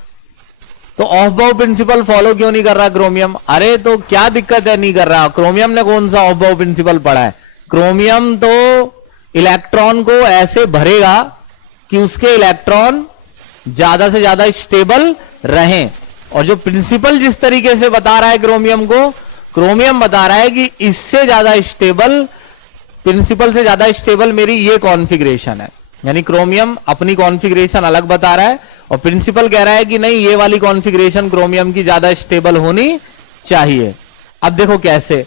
तो ऑफ बाउ प्रिंसिपल फॉलो क्यों नहीं कर रहा क्रोमियम? अरे तो क्या दिक्कत है नहीं कर रहा? क्रोमियम ने कौन सा ऑफ बाउ प्रिंसिपल पढ़ा है? क्रोमियम तो इलेक्ट्रॉन को ऐसे भरेगा कि उसके इलेक्ट्रॉन ज्यादा से ज्यादा स्टेबल रहें। और जो प्रिंसिपल जिस तरीके से बता रहा है क्रोमियम को, क्रोमियम बता रहा है कि इससे ज्यादा स्टेबल, प्रिंसिपल से ज्यादा स्टेबल मेरी ये कॉन्फ़िगरेशन है। यानी क्रोमियम अपनी कॉन्फ़िगरेशन अलग बता रहा है और प्रिंसिपल कह रहा है कि नहीं, ये वाली कॉन्फ़िगरेशन क्रोमियम की ज्यादा स्टेबल होनी चाहिए। अब देखो कैसे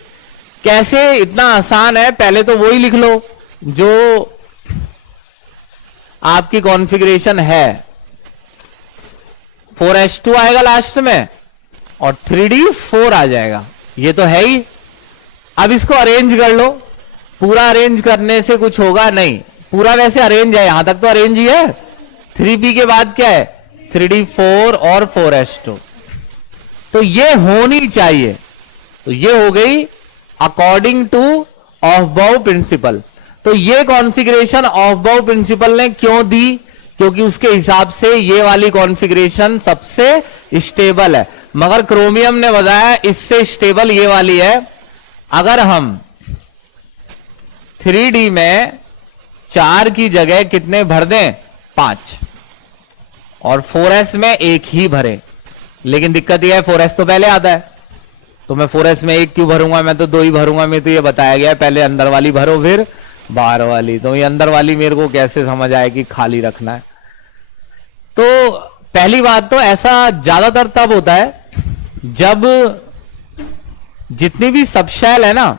कैसे, इतना आसान है। पहले तो वही लिख लो जो आपकी कॉन्फ़िगरेशन है। 4s2 आएगा लास्ट में और 3d4 आ जाएगा, ये तो है ही। अब इसको अरेंज कर लो। पूरा अरेंज करने से कुछ होगा नहीं, पूरा वैसे अरेंज है, यहां तक तो अरेंज ही है। 3p के बाद क्या है, 3d4 और 4s2, तो ये होनी चाहिए। तो ये हो गई अकॉर्डिंग टू ऑफ बाउ प्रिंसिपल। तो ये कॉन्फ़िगरेशन ऑफ बाउ प्रिंसिपल ने क्यों दी? क्योंकि उसके हिसाब से ये वाली कॉन्फ़िगरेशन सबसे स्टेबल है। मगर क्रोमियम ने बताया इससे स्टेबल ये वाली है। अगर हम 3d में 4 की जगह कितने भर दें, 5, और 4s में 1 ही भरे। लेकिन दिक्कत यह है 4s तो पहले आता है, तो मैं 4s में 1 क्यों भरूंगा? मैं तो 2 ही भरूंगा। मैं तो ये बताया गया है पहले अंदर वाली भरो फिर बाहर वाली। तो ये अंदर वाली मेरे को कैसे समझ आए कि खाली रखना है? तो पहली बात तो ऐसा ज्यादातर तब होता है जब जितनी भी सबशेल है ना,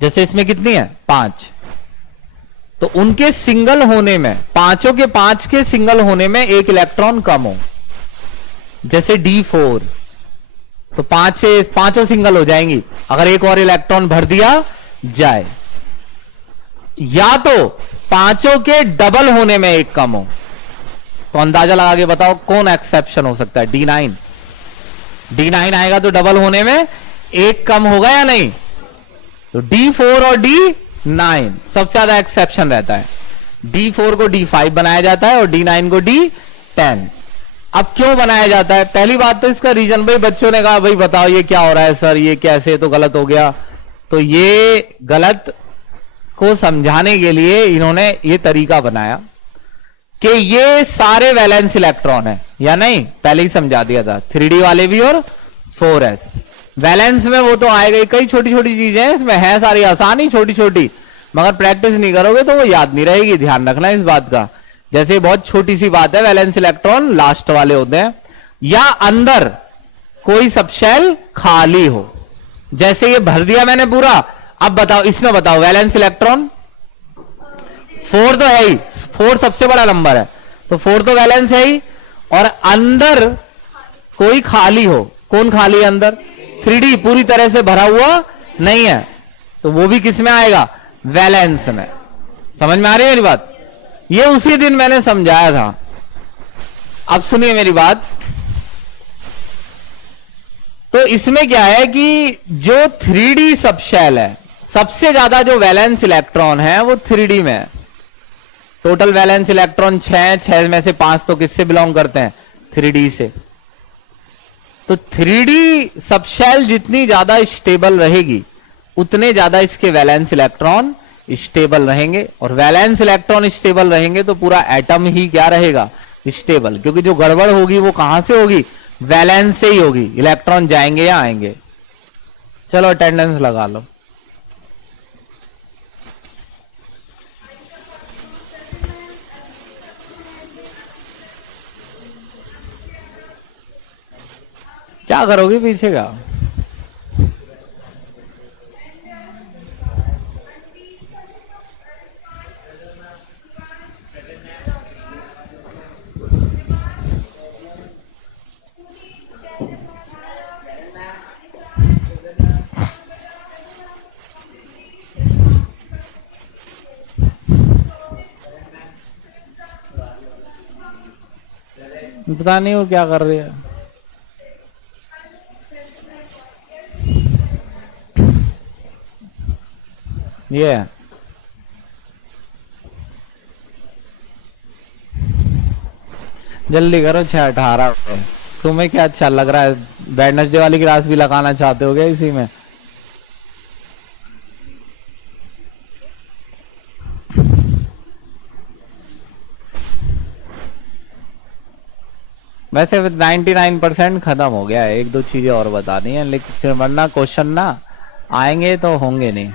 जैसे इसमें कितनी है, 5, तो उनके सिंगल होने में, पांचों के 5 के सिंगल होने में 1 इलेक्ट्रॉन कम हो। जैसे d4, तो 5 पांचों सिंगल हो जाएंगी अगर 1 और इलेक्ट्रॉन भर दिया जाए। या तो पांचों के डबल होने में एक कम हो। तो अंदाजा लगा के बताओ कौन एक्सेप्शन हो सकता है? D9। D9 आएगा तो डबल होने में एक कम होगा या नहीं? तो D4 और D9 सबसे ज्यादा एक्सेप्शन रहता है। D4 को D5 बनाया जाता है और D9 को D10। अब क्यों बनाया जाता है? पहली बात तो इसका रीजन, भाई बच्चों ने कहा भाई बताओ ये क्या हो रहा है सर, ये कैसे, तो गलत हो गया। तो ये गलत को समझाने के लिए इन्होंने ये तरीका बनाया कि ये सारे वैलेंस इलेक्ट्रॉन है या नहीं, पहले ही समझा दिया था। 3D वाले भी और 4s वैलेंस में वो तो आएगा, कई छोटी छोटी चीजें हैं इसमें, है सारी आसानी छोटी छोटी, मगर प्रैक्टिस नहीं करोगे तो वो याद नहीं रहेगी। ध्यान रखना इस बात का। जैसे बहुत छोटी सी बात है, वैलेंस इलेक्ट्रॉन लास्ट वाले होते हैं, या अंदर कोई सबशेल खाली हो, जैसे ये भर दिया मैंने पूरा। अब बताओ इसमें, बताओ वैलेंस इलेक्ट्रॉन 4 तो है ही, 4 सबसे बड़ा नंबर है, तो 4 तो वैलेंस है ही, और अंदर कोई खाली हो। कौन खाली है अंदर? 3D पूरी तरह से भरा हुआ नहीं है, तो वो भी किस में आएगा? वैलेंस में। समझ में आ रही है मेरी बात? ये उसी दिन मैंने समझाया था। अब सुनिए मेरी बात। तो इसमें क्या है कि जो 3D सबशेल है, सबसे ज्यादा जो वैलेंस इलेक्ट्रॉन है वो 3D में है। टोटल वैलेंस इलेक्ट्रॉन 6 में से 5 तो किससे बिलोंग करते हैं? 3D से। तो 3D सबशेल जितनी ज्यादा स्टेबल रहेगी उतने ज्यादा इसके वैलेंस इलेक्ट्रॉन स्टेबल रहेंगे, और वैलेंस इलेक्ट्रॉन स्टेबल रहेंगे तो पूरा एटम ही क्या रहेगा? स्टेबल। क्योंकि जो गड़बड़ होगी वो कहां से होगी? वैलेंस से ही होगी। इलेक्ट्रॉन जाएंगे या आएंगे? चलो अटेंडेंस लगा लो। क्या करोगे पीछे का? पता नहीं वो क्या कर रही है। ये जल्दी करो, 6:18। तुम्हें क्या अच्छा लग रहा है? वेडनेसडे वाली क्लास भी लगाना चाहते हो क्या इसी में? वैसे 99% खत्म हो गया है, एक दो चीजें और बतानी है, लेकिन फिर वरना क्वेश्चन ना आएंगे तो होंगे नहीं।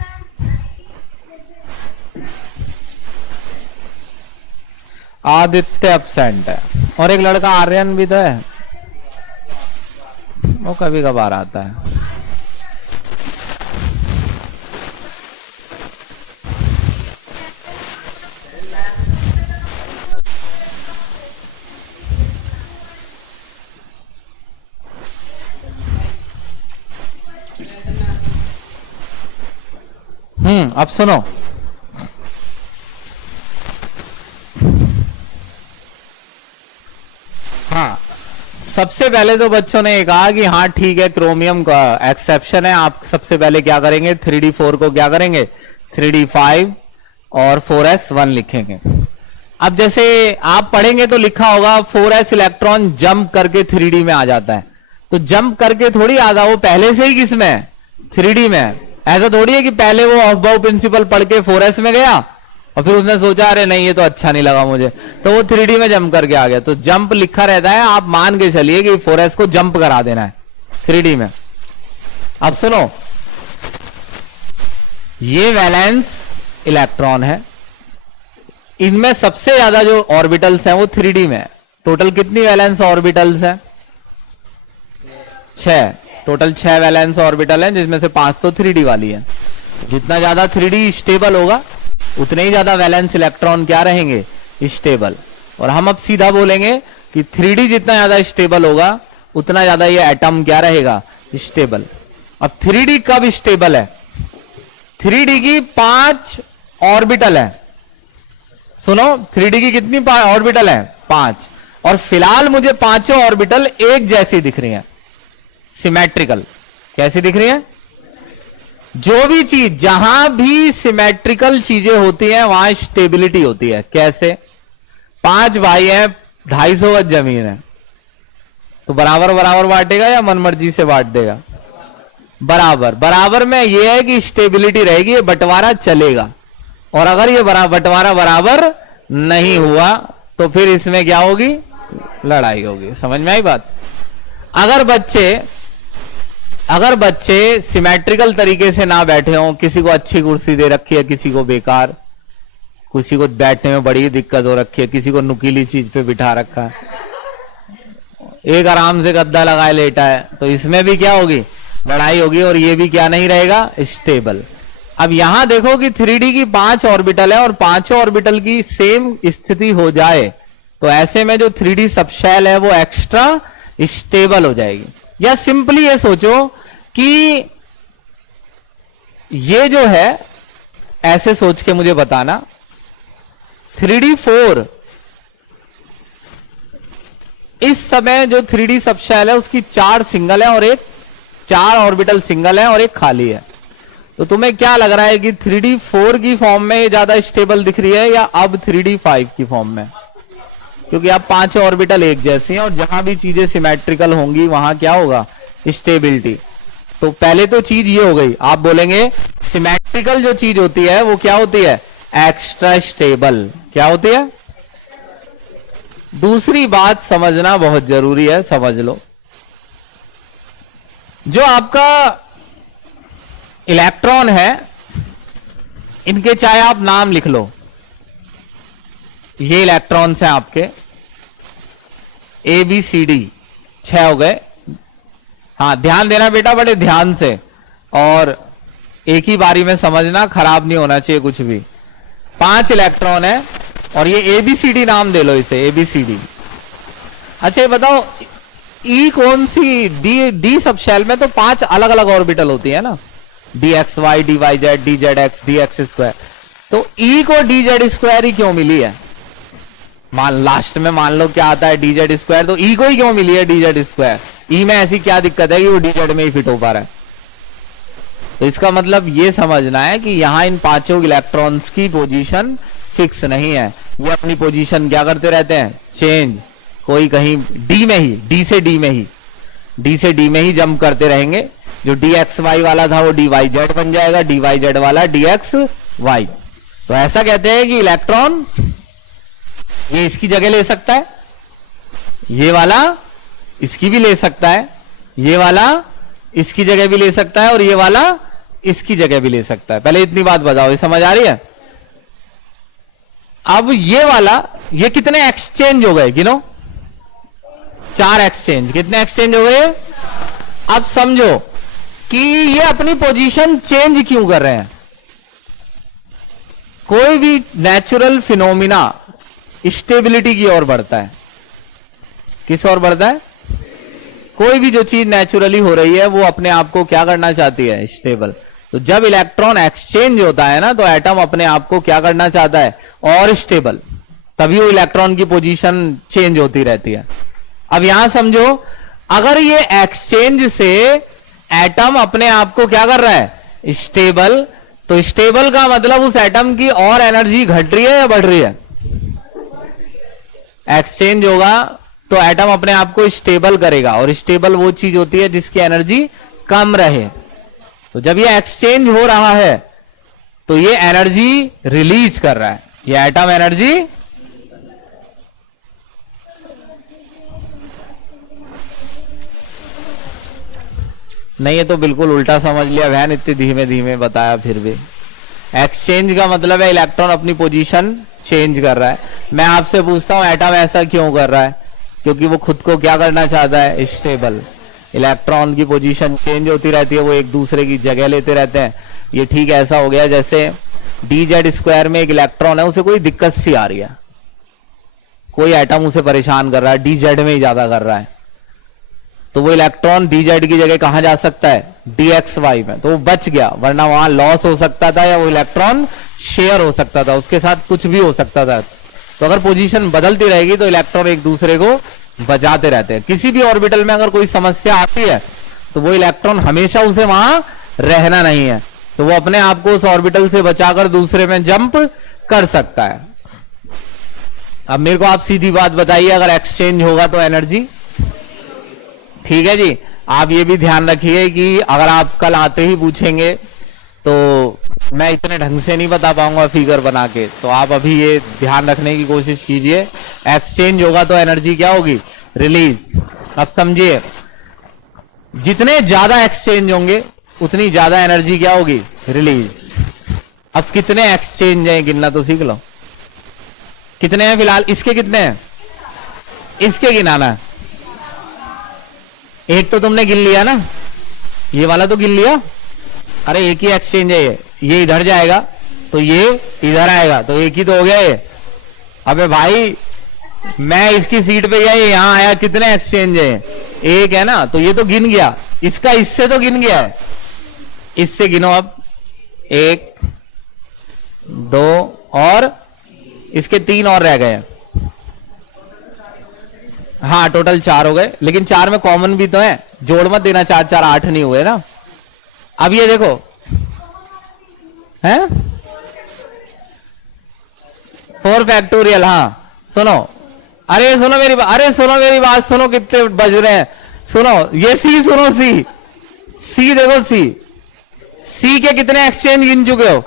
आदित्य एब्सेंट है, और एक लड़का आर्यन भी तो है, वो कभी कभार आता है। अब सुनो, हाँ सबसे पहले तो बच्चों ने ये कहा कि हाँ ठीक है क्रोमियम का एक्सेप्शन है। आप सबसे पहले क्या करेंगे? 3D4 को क्या करेंगे? 3D5 और 4s1 लिखेंगे। अब जैसे आप पढ़ेंगे तो लिखा होगा 4s इलेक्ट्रॉन जंप करके 3D में आ जाता है, तो जंप करके थोड़ी आता, वो पहले से ही किस में है? 3D में है। ऐसा थोड़ी है कि पहले वो ऑफ-बाउ प्रिंसिपल पढ़ के 4s में गया और फिर उसने सोचा अरे नहीं ये तो अच्छा नहीं लगा मुझे, तो वो 3D में जंप करके आ गया। तो जंप लिखा रहता है, आप मान के चलिए कि 4s को जंप करा देना है 3D में। अब सुनो, ये वैलेंस इलेक्ट्रॉन है, इनमें सबसे ज्यादा जो ऑर्बिटल्स हैं वो 3D में है। टोटल कितनी वैलेंस ऑर्बिटल्स हैं? 6। टोटल 6 वैलेंस ऑर्बिटल हैं, जिसमें से 5 तो 3D वाली है। जितना ज्यादा 3D स्टेबल होगा उतने ही ज्यादा वैलेंस इलेक्ट्रॉन क्या रहेंगे? स्टेबल। और हम अब सीधा बोलेंगे कि 3D जितना ज्यादा स्टेबल होगा उतना ज्यादा ये एटम क्या रहेगा? स्टेबल। अब 3D कब स्टेबल है? 3D की 5 ऑर्बिटल है, सुनो 3D की कितनी ऑर्बिटल है? 5। और फिलहाल मुझे पांचों ऑर्बिटल एक जैसी दिख रही हैं, सिमेट्रिकल। कैसी दिख रही है? जो भी चीज, जहां भी सिमेट्रिकल चीजें होती हैं वहां स्टेबिलिटी होती है। कैसे? 5 भाई हैं, 250 गज जमीन है, तो बराबर बराबर बांटेगा या मनमर्जी से बांट देगा? बराबर बराबर में यह है कि स्टेबिलिटी रहेगी, ये बंटवारा चलेगा। और अगर ये बंटवारा बराबर नहीं हुआ तो फिर इसमें क्या होगी? लड़ाई होगी। समझ में आई बात? अगर बच्चे सिमेट्रिकल तरीके से ना बैठे हों, किसी को अच्छी कुर्सी दे रखी है, किसी को बेकार, किसी को बैठने में बड़ी दिक्कत हो रखी है, किसी को नुकीली चीज पे बिठा रखा है, एक आराम से गद्दा लगाए लेटा है, तो इसमें भी क्या होगी? लड़ाई होगी। और ये भी क्या नहीं रहेगा? स्टेबल। अब यहां देखो कि 3D की 5 ऑर्बिटल है और पांचों ऑर्बिटल की सेम स्थिति हो जाए तो ऐसे में जो 3D सबशेल है वो एक्स्ट्रा स्टेबल हो जाएगी। या सिंपली ये सोचो कि ये जो है, ऐसे सोच के मुझे बताना, 3D4 इस समय जो 3D सबशेल है उसकी 4 सिंगल है और 4 ऑर्बिटल सिंगल है और एक खाली है। तो तुम्हें क्या लग रहा है कि 3D4 की फॉर्म में ये ज्यादा स्टेबल दिख रही है या अब 3D5 की फॉर्म में? क्योंकि अब 5 ऑर्बिटल एक जैसी हैं और जहां भी चीजें सिमेट्रिकल होंगी वहां क्या होगा? स्टेबिलिटी। तो पहले तो चीज ये हो गई, आप बोलेंगे सिमेट्रिकल जो चीज होती है वो क्या होती है? Extra stable. क्या होती है? दूसरी बात समझना बहुत जरूरी है, समझ लो। जो आपका इलेक्ट्रॉन है, इनके चाहे आप नाम लिख लो, ये इलेक्ट्रॉन्स हैं आपके ABCD, 6 हो गए। हाँ, ध्यान देना बेटा बड़े ध्यान से, और एक ही बारी में समझना, खराब नहीं होना चाहिए कुछ भी। 5 इलेक्ट्रॉन है और ये ABCD नाम दे लो इसे, ABCD। अच्छा ये बताओ E कौन सी? डी सबशेल में तो 5 अलग अलग ऑर्बिटल होती है ना, DXY, DYZ, DZX, DX²। तो E को DZ² ही क्यों मिली है? लास्ट में मान लो क्या आता है? DZ²। तो E को ही क्यों मिली है DZ²? E में ऐसी क्या दिक्कत है कि वो DZ में ही फिट हो पा रहा है? तो इसका मतलब ये समझना है कि यहां इन पांचों इलेक्ट्रॉन्स की पोजीशन फिक्स नहीं है, वो अपनी पोजीशन क्या करते रहते हैं? चेंज। कोई कहीं D में ही, D से D में ही जंप करते रहेंगे। जो DXY वाला था वो DYZ बन जाएगा, DYZ वाला DXY। तो ऐसा कहते हैं कि इलेक्ट्रॉन ये इसकी जगह ले सकता है, ये वाला इसकी भी ले सकता है, ये वाला इसकी जगह भी ले सकता है और ये वाला इसकी जगह भी ले सकता है। पहले इतनी बात बताओ, ये समझ आ रही है? अब ये वाला, ये कितने एक्सचेंज हो गए? गिनो। 4 एक्सचेंज। कितने एक्सचेंज हो गए? अब समझो कि ये अपनी पोजीशन चेंज क्यों कर रहे हैं। कोई भी नेचुरल फिनोमिना स्टेबिलिटी की ओर बढ़ता है। किस ओर बढ़ता है? कोई भी जो चीज नेचुरली हो रही है वो अपने आप को क्या करना चाहती है? स्टेबल। तो जब इलेक्ट्रॉन एक्सचेंज होता है ना, तो एटम अपने आप को क्या करना चाहता है? और स्टेबल। तभी वो इलेक्ट्रॉन की पोजीशन चेंज होती रहती है। अब यहां समझो, अगर ये एक्सचेंज से एटम अपने आप को क्या कर रहा है? स्टेबल। तो स्टेबल का मतलब उस एटम की और एनर्जी घट रही है या बढ़ रही है? एक्सचेंज होगा तो एटम अपने आप को स्टेबल करेगा, और स्टेबल वो चीज होती है जिसकी एनर्जी कम रहे। तो जब ये एक्सचेंज हो रहा है तो ये एनर्जी रिलीज कर रहा है, ये एटम एनर्जी नहीं। है तो बिल्कुल उल्टा समझ लिया वैन, इतने धीमे धीमे बताया। फिर भी एक्सचेंज का मतलब है इलेक्ट्रॉन अपनी पोजीशन चेंज कर रहा है। मैं आपसे पूछता हूं एटम ऐसा क्यों कर रहा है? क्योंकि वो खुद को क्या करना चाहता है? स्टेबल। इलेक्ट्रॉन की पोजीशन चेंज होती रहती है, वो एक दूसरे की जगह लेते रहते हैं। ये ठीक ऐसा हो गया जैसे DZ² में एक इलेक्ट्रॉन है, उसे कोई दिक्कत सी आ रही है, कोई एटम उसे परेशान कर रहा है, DZ में ही ज्यादा कर रहा है, तो वो इलेक्ट्रॉन DZ की जगह कहां जा सकता है? dxy में, तो वो बच गया, वरना वहां लॉस हो सकता था या वो इलेक्ट्रॉन शेयर हो सकता था, उसके साथ कुछ भी हो सकता था। तो अगर पोजीशन बदलती रहेगी तो इलेक्ट्रॉन एक दूसरे को बचाते रहते हैं। किसी भी ऑर्बिटल में अगर कोई समस्या आती है तो वो इलेक्ट्रॉन हमेशा उसे वहां रहना नहीं है, तो वो अपने आप को उस ऑर्बिटल से बचाकर दूसरे में जंप कर सकता है। अब मेरे को आप सीधी बात बताइए, अगर एक्सचेंज होगा तो एनर्जी, ठीक है जी। आप ये भी ध्यान रखिए कि अगर आप कल आते ही पूछेंगे तो मैं इतने ढंग से नहीं बता पाऊंगा फिगर बना के, तो आप अभी ये ध्यान रखने की कोशिश कीजिए, एक्सचेंज होगा तो एनर्जी क्या होगी, रिलीज। अब समझिए, जितने ज्यादा एक्सचेंज होंगे उतनी ज्यादा एनर्जी क्या होगी, रिलीज। अब कितने एक्सचेंज हैं गिनना तो सीख लो, कितने हैं फिलहाल, इसके कितने हैं, इसके गिनाना है। एक तो तुमने गिन लिया ना, ये वाला तो गिन लिया, अरे एक ही एक्सचेंज है ये इधर जाएगा तो ये इधर आएगा, तो एक ही तो हो गया ये। अबे भाई मैं इसकी सीट पे गया, ये यहां आया, कितने एक्सचेंज है, एक है ना, तो ये तो गिन गया, इसका इससे तो गिन गया है, इससे गिनो अब, एक दो और इसके तीन और रह गए, हाँ टोटल चार हो गए, लेकिन चार में कॉमन भी तो है, जोड़ मत देना, चार चार आठ नहीं हुए ना। अब ये देखो है 4 फैक्टोरियल, हाँ सुनो, अरे सुनो मेरी बात, अरे सुनो मेरी बात, सुनो कितने बज रहे हैं, सुनो ये सी, सुनो सी, सी देखो सी, सी के कितने एक्सचेंज गिन चुके हो,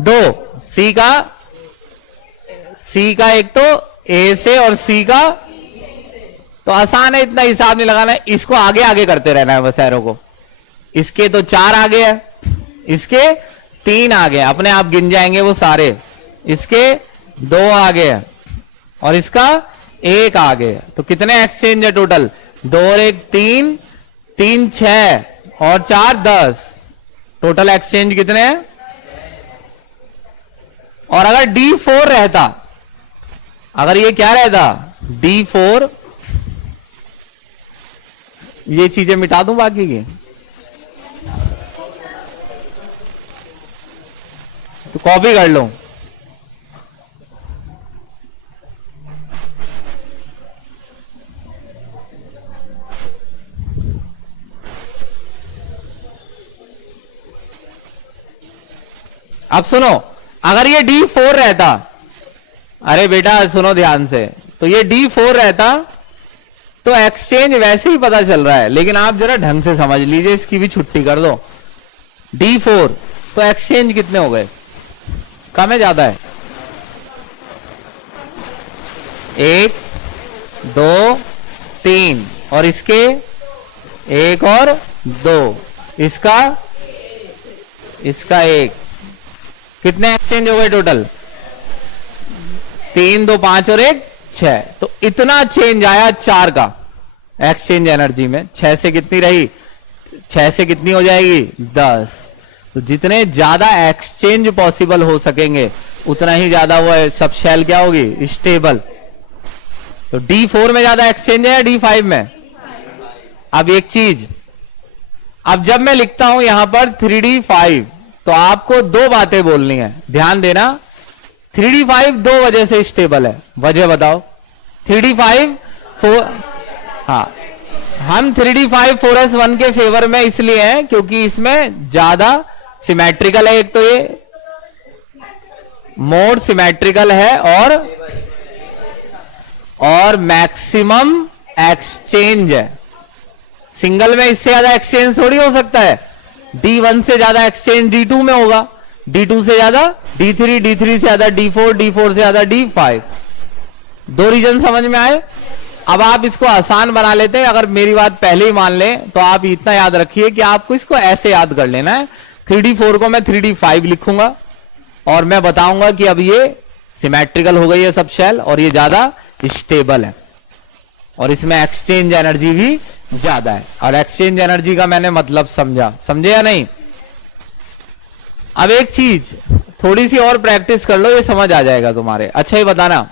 दो, सी का एक तो ए से और सी का, तो आसान है, इतना हिसाब नहीं लगाना है, इसको आगे आगे करते रहना है बस एरो को। इसके तो चार आगे है, इसके तीन आगे, अपने आप गिन जाएंगे वो सारे, इसके दो आगे है और इसका एक आगे है, तो कितने एक्सचेंज है टोटल, दो और एक तीन, तीन छह और चार 10, टोटल एक्सचेंज कितने हैं। और अगर D4 रहता, अगर ये क्या रहता D4, ये चीजें मिटा दूं बाकी की, तो कॉपी कर लो, अब सुनो, अगर ये D4 रहता, अरे बेटा सुनो ध्यान से, तो ये D4 रहता तो एक्सचेंज वैसे ही पता चल रहा है, लेकिन आप जरा ढंग से समझ लीजिए, इसकी भी छुट्टी कर दो। D4 तो एक्सचेंज कितने हो गए, कम है ज्यादा है, एक दो तीन, और इसके एक और दो, इसका एक, कितने एक्सचेंज हो गए टोटल, तीन दो पांच और एक छह, तो इतना चेंज आया चार का एक्सचेंज एनर्जी में। छह से कितनी रही, छह से कितनी हो जाएगी 10, तो जितने ज्यादा एक्सचेंज पॉसिबल हो सकेंगे उतना ही ज्यादा वो सब शेल क्या होगी, स्टेबल। तो D4 में ज्यादा एक्सचेंज है या D5 में। अब एक चीज, अब जब मैं लिखता हूं यहां पर 3D5, तो आपको दो बातें बोलनी है, ध्यान देना। 3D5 दो वजह से स्टेबल है, वजह बताओ। 3D5 4, हाँ हम 3D5 4s1 के फेवर में इसलिए हैं क्योंकि इसमें ज्यादा सिमेट्रिकल है, एक तो ये मोड सिमेट्रिकल है और मैक्सिमम एक्सचेंज है। सिंगल में इससे ज्यादा एक्सचेंज थोड़ी हो सकता है, D1 से ज्यादा एक्सचेंज D2 में होगा, D2 से ज्यादा D3, D3 से ज्यादा D4, D4 से ज्यादा D5। दो रीजन समझ में आए। अब आप इसको आसान बना लेते हैं, अगर मेरी बात पहले ही मान लें तो आप इतना याद रखिए कि आपको इसको ऐसे याद कर लेना है। 3D4 को मैं 3D5 लिखूंगा और मैं बताऊंगा कि अब ये सिमेट्रिकल हो गई है सब शेल और ये ज्यादा स्टेबल है और इसमें एक्सचेंज एनर्जी भी ज्यादा है। और एक्सचेंज एनर्जी का मैंने मतलब समझे या नहीं। अब एक चीज थोड़ी सी और प्रैक्टिस कर लो, ये समझ आ जाएगा तुम्हारे। अच्छा ये बताना,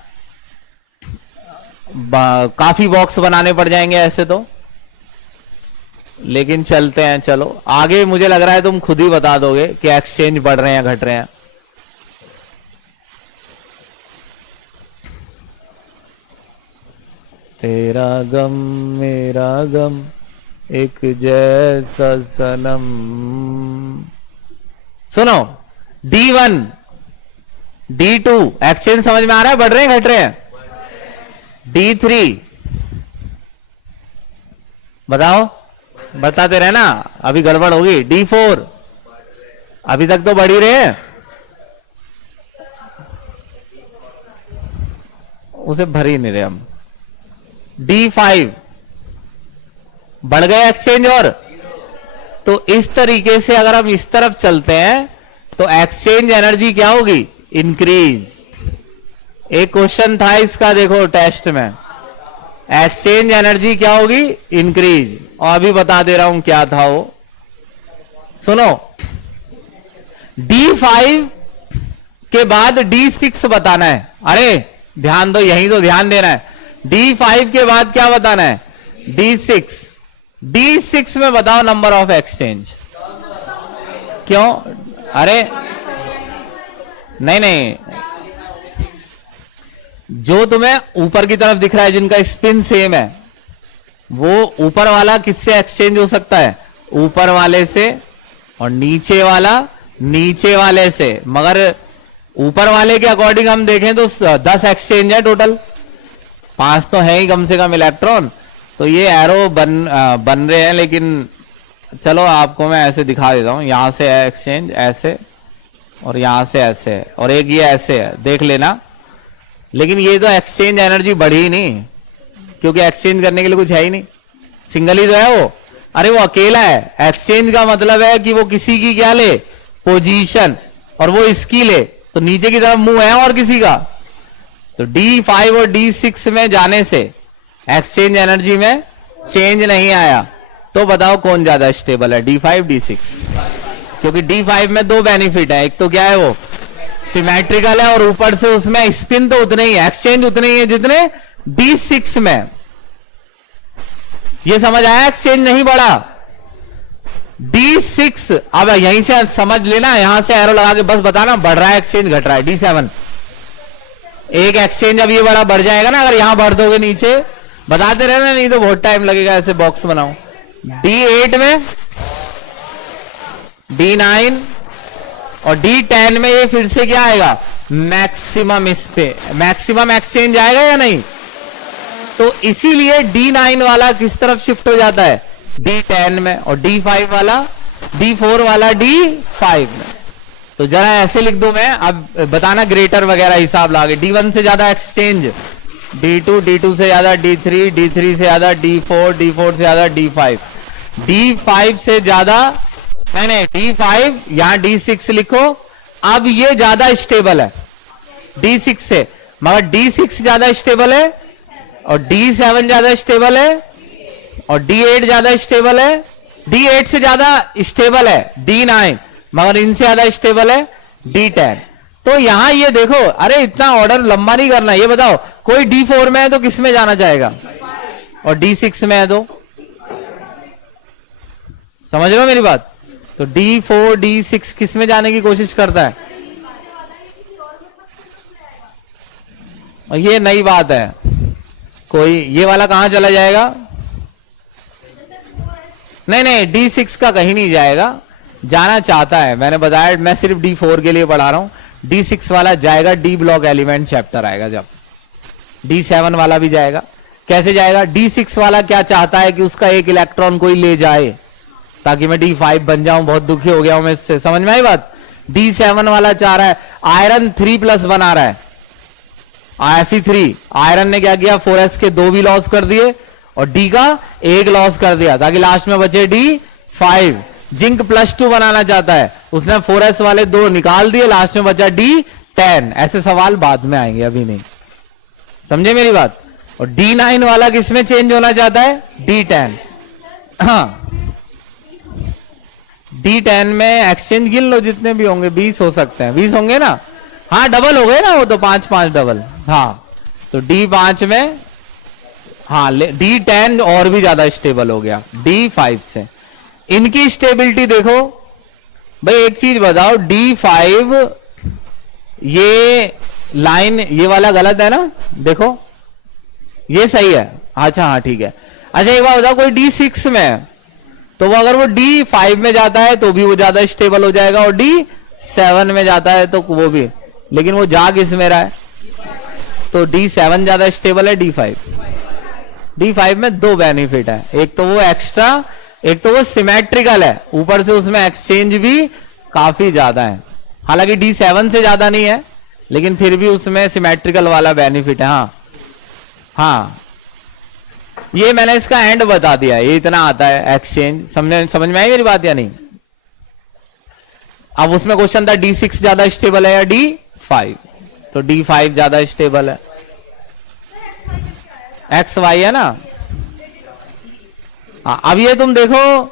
काफी बॉक्स बनाने पड़ जाएंगे ऐसे तो लेकिन चलते हैं, चलो आगे। मुझे लग रहा है तुम खुद ही बता दोगे कि एक्सचेंज बढ़ रहे हैं घट रहे हैं। तेरा गम मेरा गम एक जैसा सनम। सुनो, D1 D2 एक्सचेंज समझ में आ रहा है? बढ़ रहे हैं घट रहे हैं? D3 बताओ, बताते रहे ना, अभी गड़बड़ होगी। D4 अभी तक तो बढ़ ही रहे हैं, उसे भर ही नहीं रहे हम। D5 बढ़ गए एक्सचेंज। और तो इस तरीके से अगर हम इस तरफ चलते हैं तो एक्सचेंज एनर्जी क्या होगी? इंक्रीज। एक क्वेश्चन था इसका, देखो टेस्ट में, एक्सचेंज एनर्जी क्या होगी? इंक्रीज। और अभी बता दे रहा हूं क्या था वो। सुनो, D5 के बाद D6 बताना है। अरे ध्यान दो, यही तो ध्यान देना है। D5 के बाद क्या बताना है? D6। D6 में बताओ नंबर ऑफ एक्सचेंज। क्यों? अरे नहीं नहीं, जो तुम्हें ऊपर की तरफ दिख रहा है जिनका स्पिन सेम है, वो ऊपर वाला किससे एक्सचेंज हो सकता है? ऊपर वाले से। और नीचे वाला नीचे वाले से। मगर ऊपर वाले के अकॉर्डिंग हम देखें तो 10 एक्सचेंज है टोटल, 5 तो है ही कम से कम इलेक्ट्रॉन। तो ये एरो बन रहे हैं, लेकिन चलो आपको मैं ऐसे दिखा देता हूं। यहां से है एक्सचेंज ऐसे, और यहां से ऐसे है, और एक ये ऐसे है, देख लेना। लेकिन ये तो एक्सचेंज एनर्जी बढ़ी ही नहीं, क्योंकि एक्सचेंज करने के लिए कुछ है ही नहीं, सिंगल ही तो है वो। अरे वो अकेला है। एक्सचेंज का मतलब है कि वो किसी की क्या ले? पोजीशन, और वो इसकी ले, तो नीचे की तरफ मुंह है और किसी का। तो D5 और D6 में जाने से एक्सचेंज एनर्जी में चेंज नहीं आया। तो बताओ कौन ज्यादा स्टेबल है, D5 D6? क्योंकि D5 में दो बेनिफिट है। एक तो क्या है, वो सिमेट्रिकल है, और ऊपर से उसमें स्पिन तो उतने ही है, एक्सचेंज उतने ही है जितने D6 में। ये समझ आया? एक्सचेंज नहीं बढ़ा। D6 अब यहीं से समझ लेना, यहां से एरो लगा के बस बताना बढ़ रहा है एक्सचेंज घट रहा है। D7 एक एक्सचेंज अब ये बड़ा बढ़ जाएगा ना, अगर यहां बढ़ दोगे नीचे, बताते रहना, नहीं तो बहुत टाइम लगेगा ऐसे बॉक्स बनाओ। D8 में, D9 और D10 में ये फिर से क्या आएगा? मैक्सिमम। इस पे मैक्सिमम एक्सचेंज आएगा या नहीं? तो इसीलिए D9 वाला किस तरफ शिफ्ट हो जाता है? D10 में। और D5 वाला, D4 वाला D5 में। तो जरा ऐसे लिख दूं मैं, अब बताना ग्रेटर वगैरह हिसाब लागे। D1 से ज्यादा एक्सचेंज D2, D2 से ज्यादा D3, D3 से ज्यादा D4, D4 से ज्यादा D5, D5 से ज्यादा, नहीं D5, यहां D6 लिखो। अब ये ज्यादा स्टेबल है D6 से, मगर D6 ज्यादा स्टेबल है, और D7 ज्यादा स्टेबल है, और D8 ज्यादा स्टेबल है। D8 से ज्यादा स्टेबल है D9, मगर इनसे ज्यादा स्टेबल है D10। तो यहां ये देखो, अरे इतना ऑर्डर लंबा नहीं करना। ये बताओ, कोई D4 में है तो किस में जाना चाहेगा? और D6 में है तो, समझ रहे हो मेरी बात? तो D4 D6 किस में जाने की कोशिश करता है? और ये नई बात है, कोई ये वाला कहां चला जाएगा? नहीं D6 का कहीं नहीं जाएगा, जाना चाहता है। मैंने बताया, मैं सिर्फ D4 के लिए पढ़ा रहा हूं। D6 वाला जाएगा, D ब्लॉक एलिमेंट चैप्टर आएगा जब। D7 वाला भी जाएगा। कैसे जाएगा? D6 वाला क्या चाहता है कि उसका एक इलेक्ट्रॉन कोई ले जाए, ताकि मैं D5 बन जाऊं, बहुत दुखी हो गया हूं मैं इससे। समझ में आई बात? D7 वाला चाह रहा है, आयरन 3+ बना रहा है, Fe3। आयरन ने क्या किया? 4s के 2 भी लॉस कर दिए, और D का 1 लॉस कर दिया, ताकि लास्ट में बचे D5। जिंक +2 बनाना चाहता है, उसने 4s वाले 2 निकाल दिए, लास्ट में बचा D10। ऐसे सवाल बाद में आएंगे, अभी नहीं। समझे मेरी बात? और D9 वाला किसमें चेंज होना चाहता है? D10। हाँ, D10 में एक्सचेंज गिन लो, जितने भी होंगे 20 हो सकते हैं, 20 होंगे ना? हाँ, डबल हो गए ना वो तो, 5 डबल। हाँ, तो D5 में हाँ D10 और भी ज्यादा स्टेबल हो गया D5 से। इनकी स्टेबिलिटी देखो भाई, एक चीज बताओ, D5 ये लाइन ये वाला गलत है ना, देखो ये सही है, अच्छा हाँ ठीक है। अच्छा एक बात बताओ, कोई D6 में है तो वो अगर वो D5 में जाता है तो भी वो ज्यादा स्टेबल हो जाएगा, और D7 में जाता है तो वो भी, लेकिन वो जा किस में रहा है, तो D7 ज्यादा स्टेबल है D5 में दो बेनिफिट है, एक तो वो एक्स्ट्रा, एक तो वो सिमेट्रिकल है, ऊपर से उसमें एक्सचेंज भी काफी ज्यादा है। हालांकि D7 से ज्यादा नहीं है, लेकिन फिर भी उसमें सिमेट्रिकल वाला बेनिफिट है। हाँ हाँ, ये मैंने इसका एंड बता दिया, ये इतना आता है एक्सचेंज। समझ में आई मेरी बात या नहीं? अब उसमें क्वेश्चन था D6 ज्यादा स्टेबल है या D5, तो D5 ज्यादा स्टेबल है। XY है ना। अब ये तुम देखो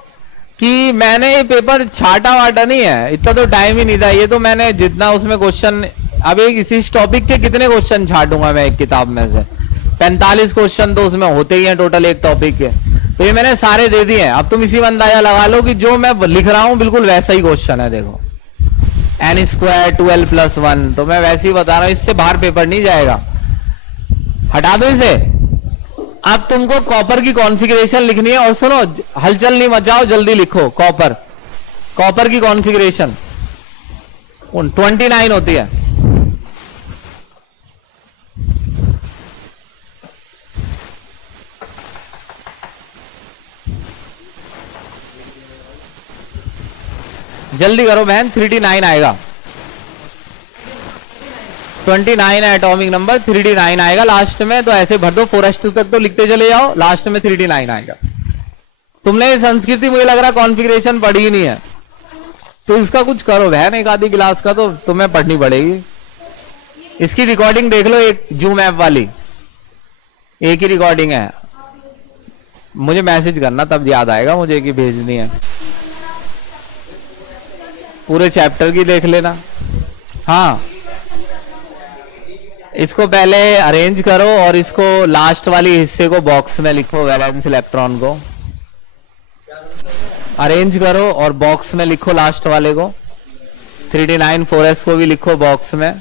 कि मैंने ये पेपर छाटा वाटा नहीं है, इतना तो टाइम ही नहीं था। ये तो मैंने जितना उसमें क्वेश्चन, अब एक इसी टॉपिक के कितने क्वेश्चन छाटूंगा मैं एक किताब में से, 45 क्वेश्चन तो उसमें होते ही हैं टोटल एक टॉपिक के, तो ये मैंने सारे दे दिए हैं। अब तुम इसी में अंदाजा लगा लो कि जो मैं लिख रहा हूं बिल्कुल वैसा ही क्वेश्चन है। देखो n² 12+1, तो मैं वैसे ही बता रहा हूं, इससे बाहर पेपर नहीं जाएगा, हटा दो इसे। अब तुमको कॉपर की कॉन्फ़िगरेशन लिखनी है, और सुनो हलचल नहीं मचाओ, जल्दी लिखो। कॉपर की कॉन्फ़िगरेशन 29 होती है। जल्दी करो बहन, 3D9 आएगा। 29 है एटॉमिक नंबर, 3D9 आएगा लास्ट में, तो ऐसे भर दो 4s2 तक तो लिखते चले जाओ, लास्ट में 3D9 आएगा। तुमने संस्कृति मुझे लग रहा कॉन्फ़िगरेशन पढ़ी ही नहीं है, तो इसका कुछ करो बहन, एक आधी क्लास का तो तुम्हें पढ़नी पड़ेगी। इसकी रिकॉर्डिंग देख लो, एक जूम ऐप वाली, एक ही रिकॉर्डिंग है। मुझे मैसेज करना, तब याद आएगा मुझे कि भेजनी है। पूरे चैप्टर की देख लेना। हाँ, इसको पहले अरेंज करो और इसको लास्ट वाली हिस्से को बॉक्स में लिखो, वैलेंस इलेक्ट्रॉन को अरेंज करो और बॉक्स में लिखो लास्ट वाले को। 3D9 4s को भी लिखो बॉक्स में।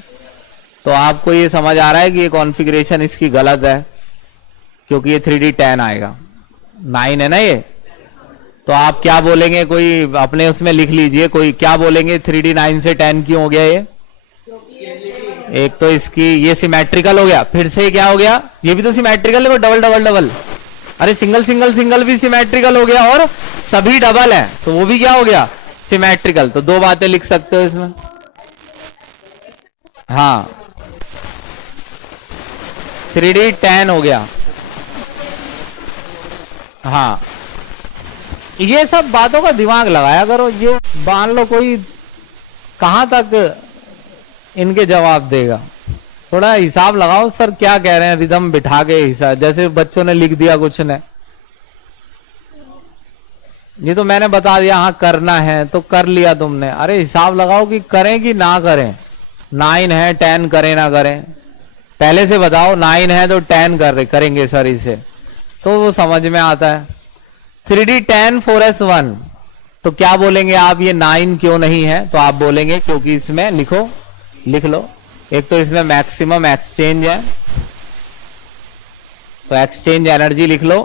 तो आपको ये समझ आ रहा है कि ये कॉन्फ़िगरेशन इसकी गलत है, क्योंकि ये 3D10 आएगा, 9 है ना ये। तो आप क्या बोलेंगे, कोई अपने उसमें लिख लीजिए, कोई क्या बोलेंगे 3D9 से 10 क्यों हो गया ये? एक तो इसकी ये सिमेट्रिकल हो गया, फिर से क्या हो गया, ये भी तो सिमेट्रिकल है, वो डबल डबल डबल, अरे सिंगल सिंगल सिंगल भी सिमेट्रिकल हो गया, और सभी डबल है तो वो भी क्या हो गया, सिमेट्रिकल। तो दो बातें लिख सकते हो इसमें। हाँ 3D10 हो गया। हाँ, ये सब बातों का दिमाग लगाया करो। ये मान लो कोई कहां तक इनके जवाब देगा, थोड़ा हिसाब लगाओ। सर क्या कह रहे हैं, रिदम बिठा के हिसाब, जैसे बच्चों ने लिख दिया कुछ ने, ये तो मैंने बता दिया हाँ करना है तो कर लिया तुमने। अरे हिसाब लगाओ कि करें कि ना करें। 9 है 10 करें ना करें, पहले से बताओ। 9 है तो 10 करेंगे सर इसे, तो वो समझ में आता है। 3D10 4s1, तो क्या बोलेंगे आप, ये 9 क्यों नहीं है? तो आप बोलेंगे क्योंकि इसमें लिख लो, एक तो इसमें मैक्सिमम एक्सचेंज है, तो एक्सचेंज एनर्जी लिख लो,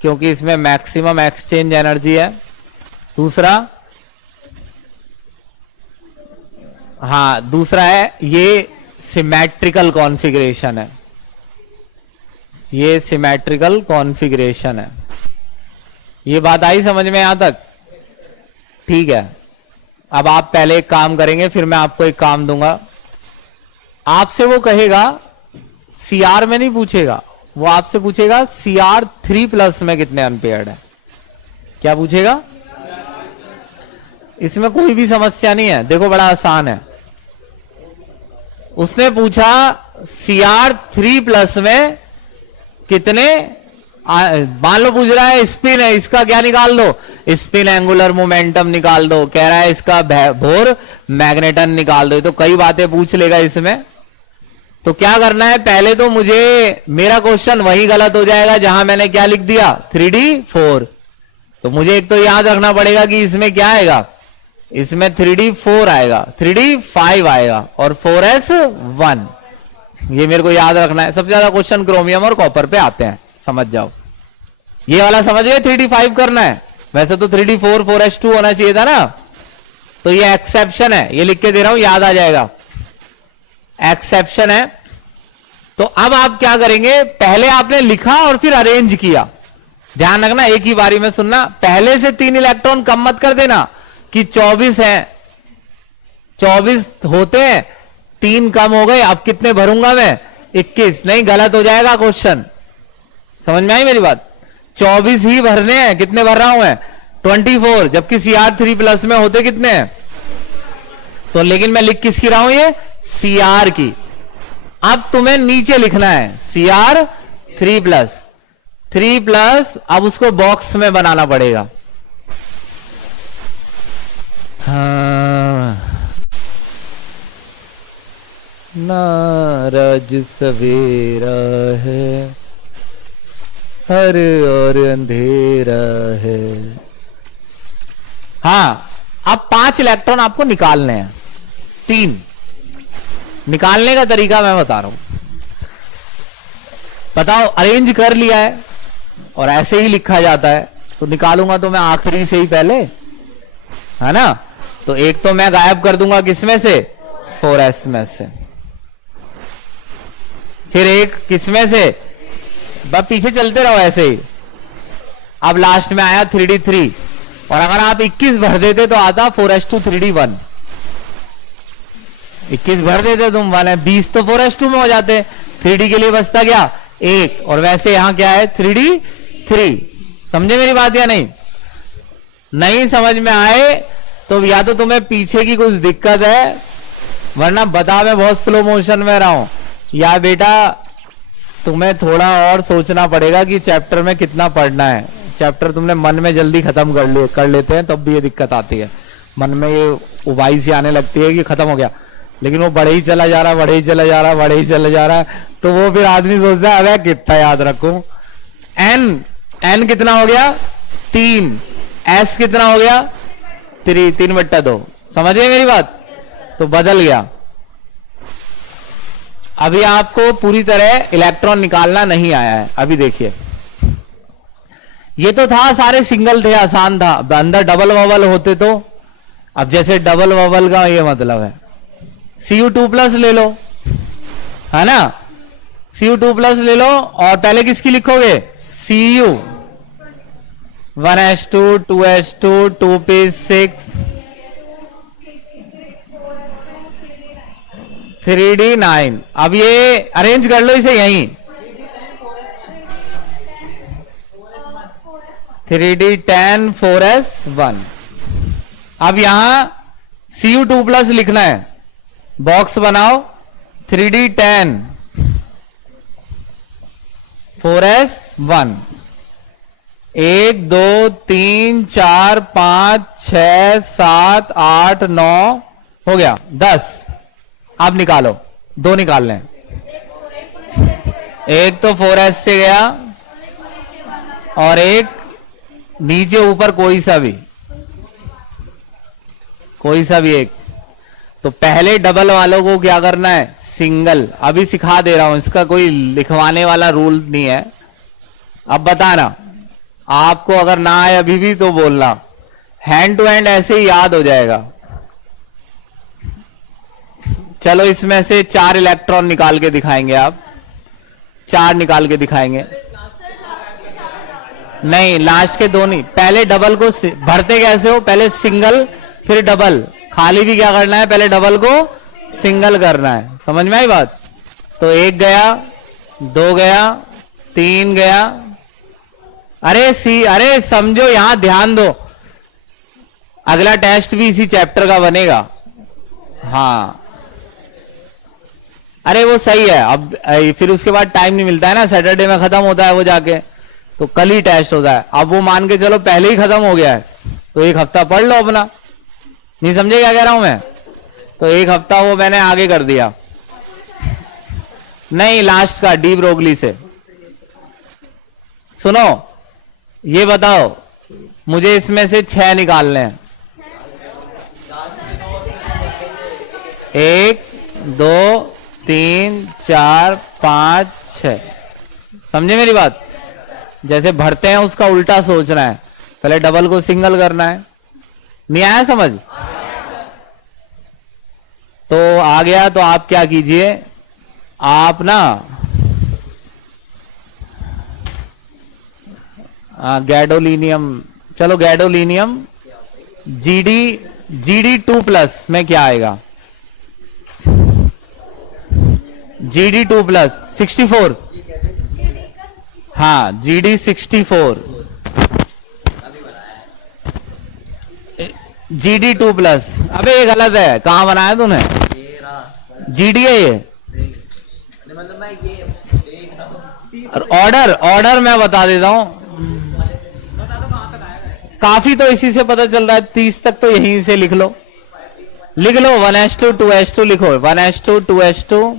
क्योंकि इसमें मैक्सिमम एक्सचेंज एनर्जी है। दूसरा, हाँ दूसरा है ये सिमेट्रिकल कॉन्फ़िगरेशन है, ये सिमेट्रिकल कॉन्फ़िगरेशन है। ये बात आई समझ में यहां तक? ठीक है। अब आप पहले एक काम करेंगे, फिर मैं आपको एक काम दूंगा। आपसे वो कहेगा, CR में नहीं पूछेगा, वो आपसे पूछेगा CR 3+ में कितने अनपेयर्ड है। क्या पूछेगा? इसमें कोई भी समस्या नहीं है, देखो बड़ा आसान है। उसने पूछा CR 3+ में कितने, मान लो पूछ रहा है स्पिन है, इसका क्या निकाल दो, स्पिन एंगुलर मोमेंटम निकाल दो। कह रहा है इसका बोर मैग्नेटन निकाल दो। तो कई बातें पूछ लेगा इसमें, तो क्या करना है, पहले तो मुझे मेरा क्वेश्चन वही गलत हो जाएगा जहां मैंने क्या लिख दिया 3D4। तो मुझे एक तो याद रखना पड़ेगा कि इसमें क्या आएगा, इसमें 3D4 आएगा, 3D5 आएगा और 4S1। ये मेरे को याद रखना है। सबसे ज्यादा क्वेश्चन क्रोमियम और कॉपर पे आते हैं, समझ जाओ। ये वाला समझ गए, 3D5 करना है। वैसे तो 3D4 4S2 होना चाहिए था ना, तो ये एक्सेप्शन है, ये लिख के दे रहा हूं, याद आ जाएगा, एक्सेप्शन है। तो अब आप क्या करेंगे, पहले आपने लिखा और फिर अरेंज किया। ध्यान रखना, एक ही बारी में सुनना। पहले से 3 इलेक्ट्रॉन कम मत कर देना कि 24 है, 24 होते हैं, 3 कम हो गए, अब कितने भरूंगा मैं 21। नहीं, गलत हो जाएगा क्वेश्चन। समझ में आई मेरी बात? 24 ही भरने हैं। कितने भर रहा हूं मैं 24, जबकि CR3 प्लस में होते कितने हैं। तो लेकिन मैं लिख किसकी रहा हूं, ये CR की। अब तुम्हें नीचे लिखना है CR3 प्लस, 3 प्लस। अब उसको बॉक्स में बनाना पड़ेगा। हाँ, नाराज सवेरा है, हर और अंधेरा है। हाँ, अब 5 इलेक्ट्रॉन आपको निकालने हैं। 3 निकालने का तरीका मैं बता रहा हूं, बताओ। अरेंज कर लिया है और ऐसे ही लिखा जाता है, तो निकालूंगा तो मैं आखिरी से ही पहले, है ना। तो एक तो मैं गायब कर दूंगा किसमें से, 4S में से। फिर एक किसमें से, बस पीछे चलते रहो ऐसे ही। अब लास्ट में आया 3D3, और अगर आप 21 भर देते तो आता 4S2 3D1। 21 भर देते तुम वाले, 20 तो 4S2 में हो जाते। 3D के लिए बचता क्या, 1। और वैसे यहां क्या है 3D3। समझे मेरी बात या नहीं? नहीं समझ में आए तो या तो तुम्हें पीछे की कुछ दिक्कत है, वरना बता, मैं बहुत स्लो मोशन में रहा हूं, या बेटा तुम्हें थोड़ा और सोचना पड़ेगा कि चैप्टर में कितना पढ़ना है। चैप्टर तुमने मन में जल्दी खत्म कर लेते हैं, तब भी ये दिक्कत आती है। मन में ये उबाई सी आने लगती है कि खत्म हो गया, लेकिन वो बढ़े ही चला जा रहा, बढ़े ही चला जा रहा, बढ़े ही चला जा रहा है। तो वो फिर आदमी सोचता है अबे कितना याद रखूं। एन कितना हो गया 3, एस कितना हो गया 3/2। समझिए मेरी बात? तो बदल गया। अभी आपको पूरी तरह इलेक्ट्रॉन निकालना नहीं आया है। अभी देखिए, ये तो था, सारे सिंगल थे, आसान था। अंदर डबल वबल होते तो, अब जैसे डबल वबल का ये मतलब है Cu2+ ले लो, है ना। Cu2+ ले लो, और पहले किसकी लिखोगे, Cu, 1s2 2s2 2p6 3D9। अब ये अरेंज कर लो इसे यहीं, 3D10 4s1। अब यहां Cu2+ लिखना है, बॉक्स बनाओ, 3D10 4s1। 1 2 3 4 5 6 7 8 9 हो गया 10। अब निकालो, 2 निकालने हैं। एक तो 4s से गया, और एक नीचे ऊपर कोई सा भी एक। तो पहले डबल वालों को क्या करना है, सिंगल। अभी सिखा दे रहा हूं, इसका कोई लिखवाने वाला रूल नहीं है। अब बताना, आपको अगर ना आए अभी भी तो बोलना, हैंड टू हैंड ऐसे ही याद हो जाएगा। चलो इसमें से 4 इलेक्ट्रॉन निकाल के दिखाएंगे। आप 4 निकाल के दिखाएंगे। नहीं, लास्ट के 2 नहीं, पहले डबल को भरते कैसे हो, पहले सिंगल फिर डबल। खाली भी क्या करना है, पहले डबल को सिंगल करना है। समझ में आई बात? तो 1 गया, 2 गया, 3 गया। अरे समझो, यहां ध्यान दो, अगला टेस्ट भी इसी चैप्टर का बनेगा। हाँ, अरे वो सही है। अब फिर उसके बाद टाइम नहीं मिलता है ना, सैटरडे में खत्म होता है वो जाके, तो कल ही टेस्ट होता है। अब वो मान के चलो पहले ही खत्म हो गया है, तो 1 हफ्ता पढ़ लो अपना। नहीं समझे क्या कह रहा हूं मैं? तो 1 हफ्ता वो मैंने आगे कर दिया। नहीं, लास्ट का डी ब्रोगली से। सुनो, ये बताओ मुझे इसमें से 6 निकालने हैं। 1 2 3 4 5 6। समझे मेरी बात? जैसे भरते हैं उसका उल्टा सोचना है, पहले डबल को सिंगल करना है। नहीं आया समझ? तो आ गया तो आप क्या कीजिए, आप ना गैडोलिनियम, चलो गैडोलिनियम GD2+ में क्या आएगा? GD2+ 64। हाँ, GD64 GD2+। अबे ये गलत है, कहां बनाया तूने? GD है ये। मतलब मैं ये ऑर्डर मैं बता देता हूं, काफी तो इसी से पता चल रहा है। 30 तक तो यहीं से लिख लो 1s2 2s2 लिखो। 1s2 2s2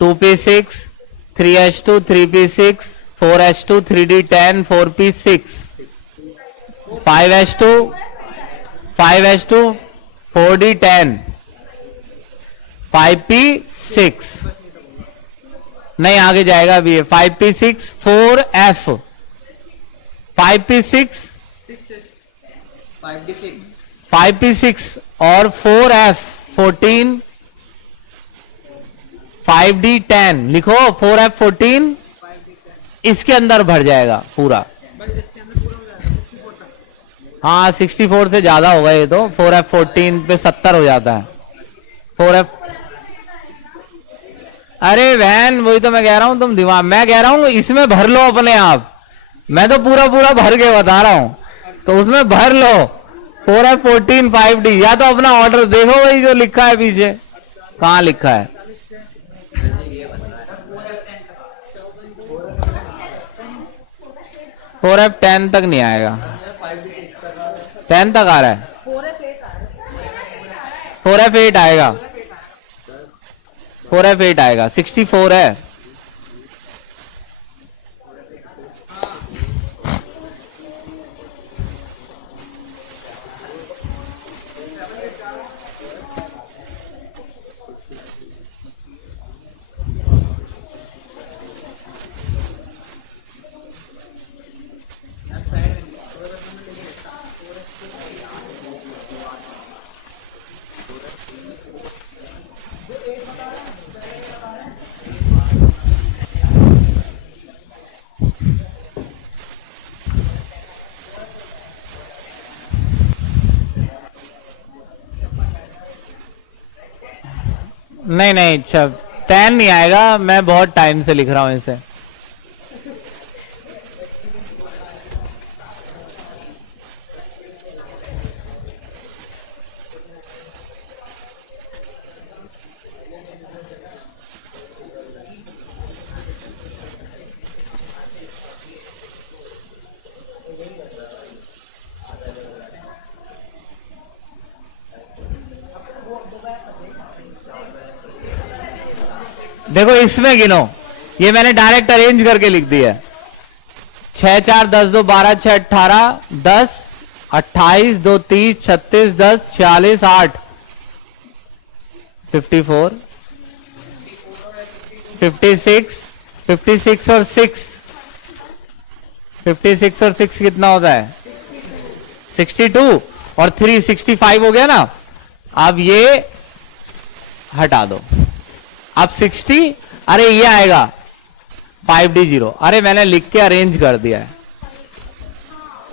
2p6 3s2 3p6 4s2 3d10 4p6 5s2 4d10 5p6। नहीं आगे जाएगा अभी ये 5p6 4f 5p6 5p6 और 4f 14 5d10 लिखो। 4f 14 इसके अंदर भर जाएगा पूरा। हाँ 64 से ज्यादा होगा ये तो। 4f 14 पे 70 हो जाता है 4f। अरे वैन, वही तो मैं कह रहा हूं, तुम दिमाग, मैं कह रहा हूं इसमें भर लो अपने आप। मैं तो पूरा पूरा भर के बता रहा हूं, तो उसमें भर लो 4f 14 5d। या तो अपना ऑर्डर देखो, वही जो लिखा है पीछे, कहां लिखा है? फोर एफ 10 तक नहीं आएगा, 10 तक आ रहा है। 4f8 आएगा, 4f8 आएगा। 64 है। नहीं नहीं, अच्छा 10 नहीं आएगा, मैं बहुत टाइम से लिख रहा हूं इसे। देखो इसमें गिनो, ये मैंने डायरेक्ट अरेंज करके लिख दिया। 6 4 10 2 12 6 18 10 28 2 30 36 10 46 8 54 56 56 और 6 56 और 6 कितना होता है? 62 और 3 65 हो गया ना। अब ये हटा दो, अब 60। अरे ये आएगा 5d0। अरे मैंने लिख के अरेंज कर दिया है,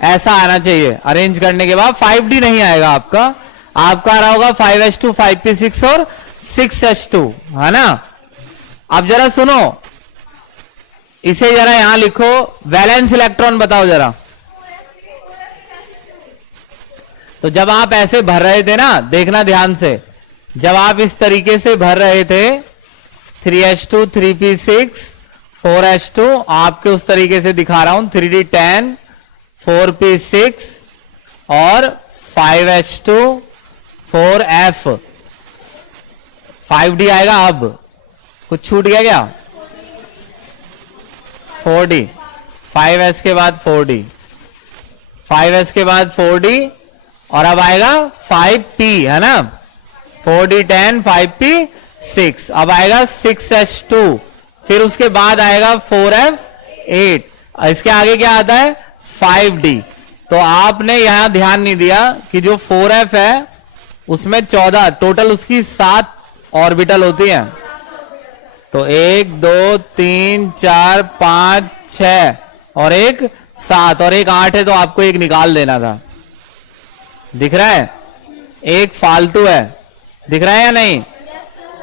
ऐसा आना चाहिए। अरेंज करने के बाद 5d नहीं आएगा आपका, आपका आ रहा होगा 5s2 5p6 और 6s2, है ना। अब जरा सुनो, इसे जरा यहां लिखो, वैलेंस इलेक्ट्रॉन बताओ जरा। तो जब आप ऐसे भर रहे थे ना, देखना ध्यान से, जब आप इस तरीके से भर रहे थे 3s2 3p6 4s2, आपके उस तरीके से दिखा रहा हूं 3d10 4p6 और 5s2 4f 5d आएगा। अब कुछ छूट गया क्या? 4D, 5s के बाद 4D, 5s के बाद 4D, और अब आएगा 5p, है ना? 4D 10, 5p 6, अब आएगा 6s2, फिर उसके बाद आएगा 4f 8, इसके आगे क्या आता है? 5D। तो आपने यहां ध्यान नहीं दिया कि जो 4f है उसमें 14, टोटल उसकी 7 ऑर्बिटल होती हैं। तो 1 2 3 4 5 6 और एक 7 और एक 8 है, तो आपको एक निकाल देना था। दिख रहा है? एक फालतू है, दिख रहा है या नहीं?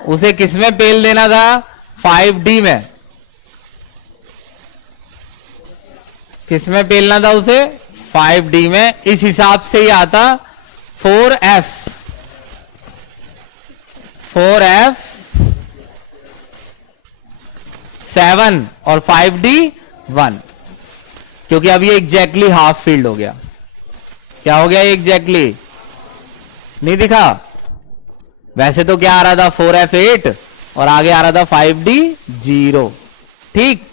उसे किसमें पेल देना था? 5D में। किसमें पेलना था उसे? 5D में। इस हिसाब से ही आता 4F 7 और 5D 1, क्योंकि अब ये एग्जैक्टली हाफ फील्ड हो गया। क्या हो गया? एग्जैक्टली नहीं दिखा? वैसे तो क्या आ रहा था? 4F 8 और आगे आ रहा था 5D 0। ठीक,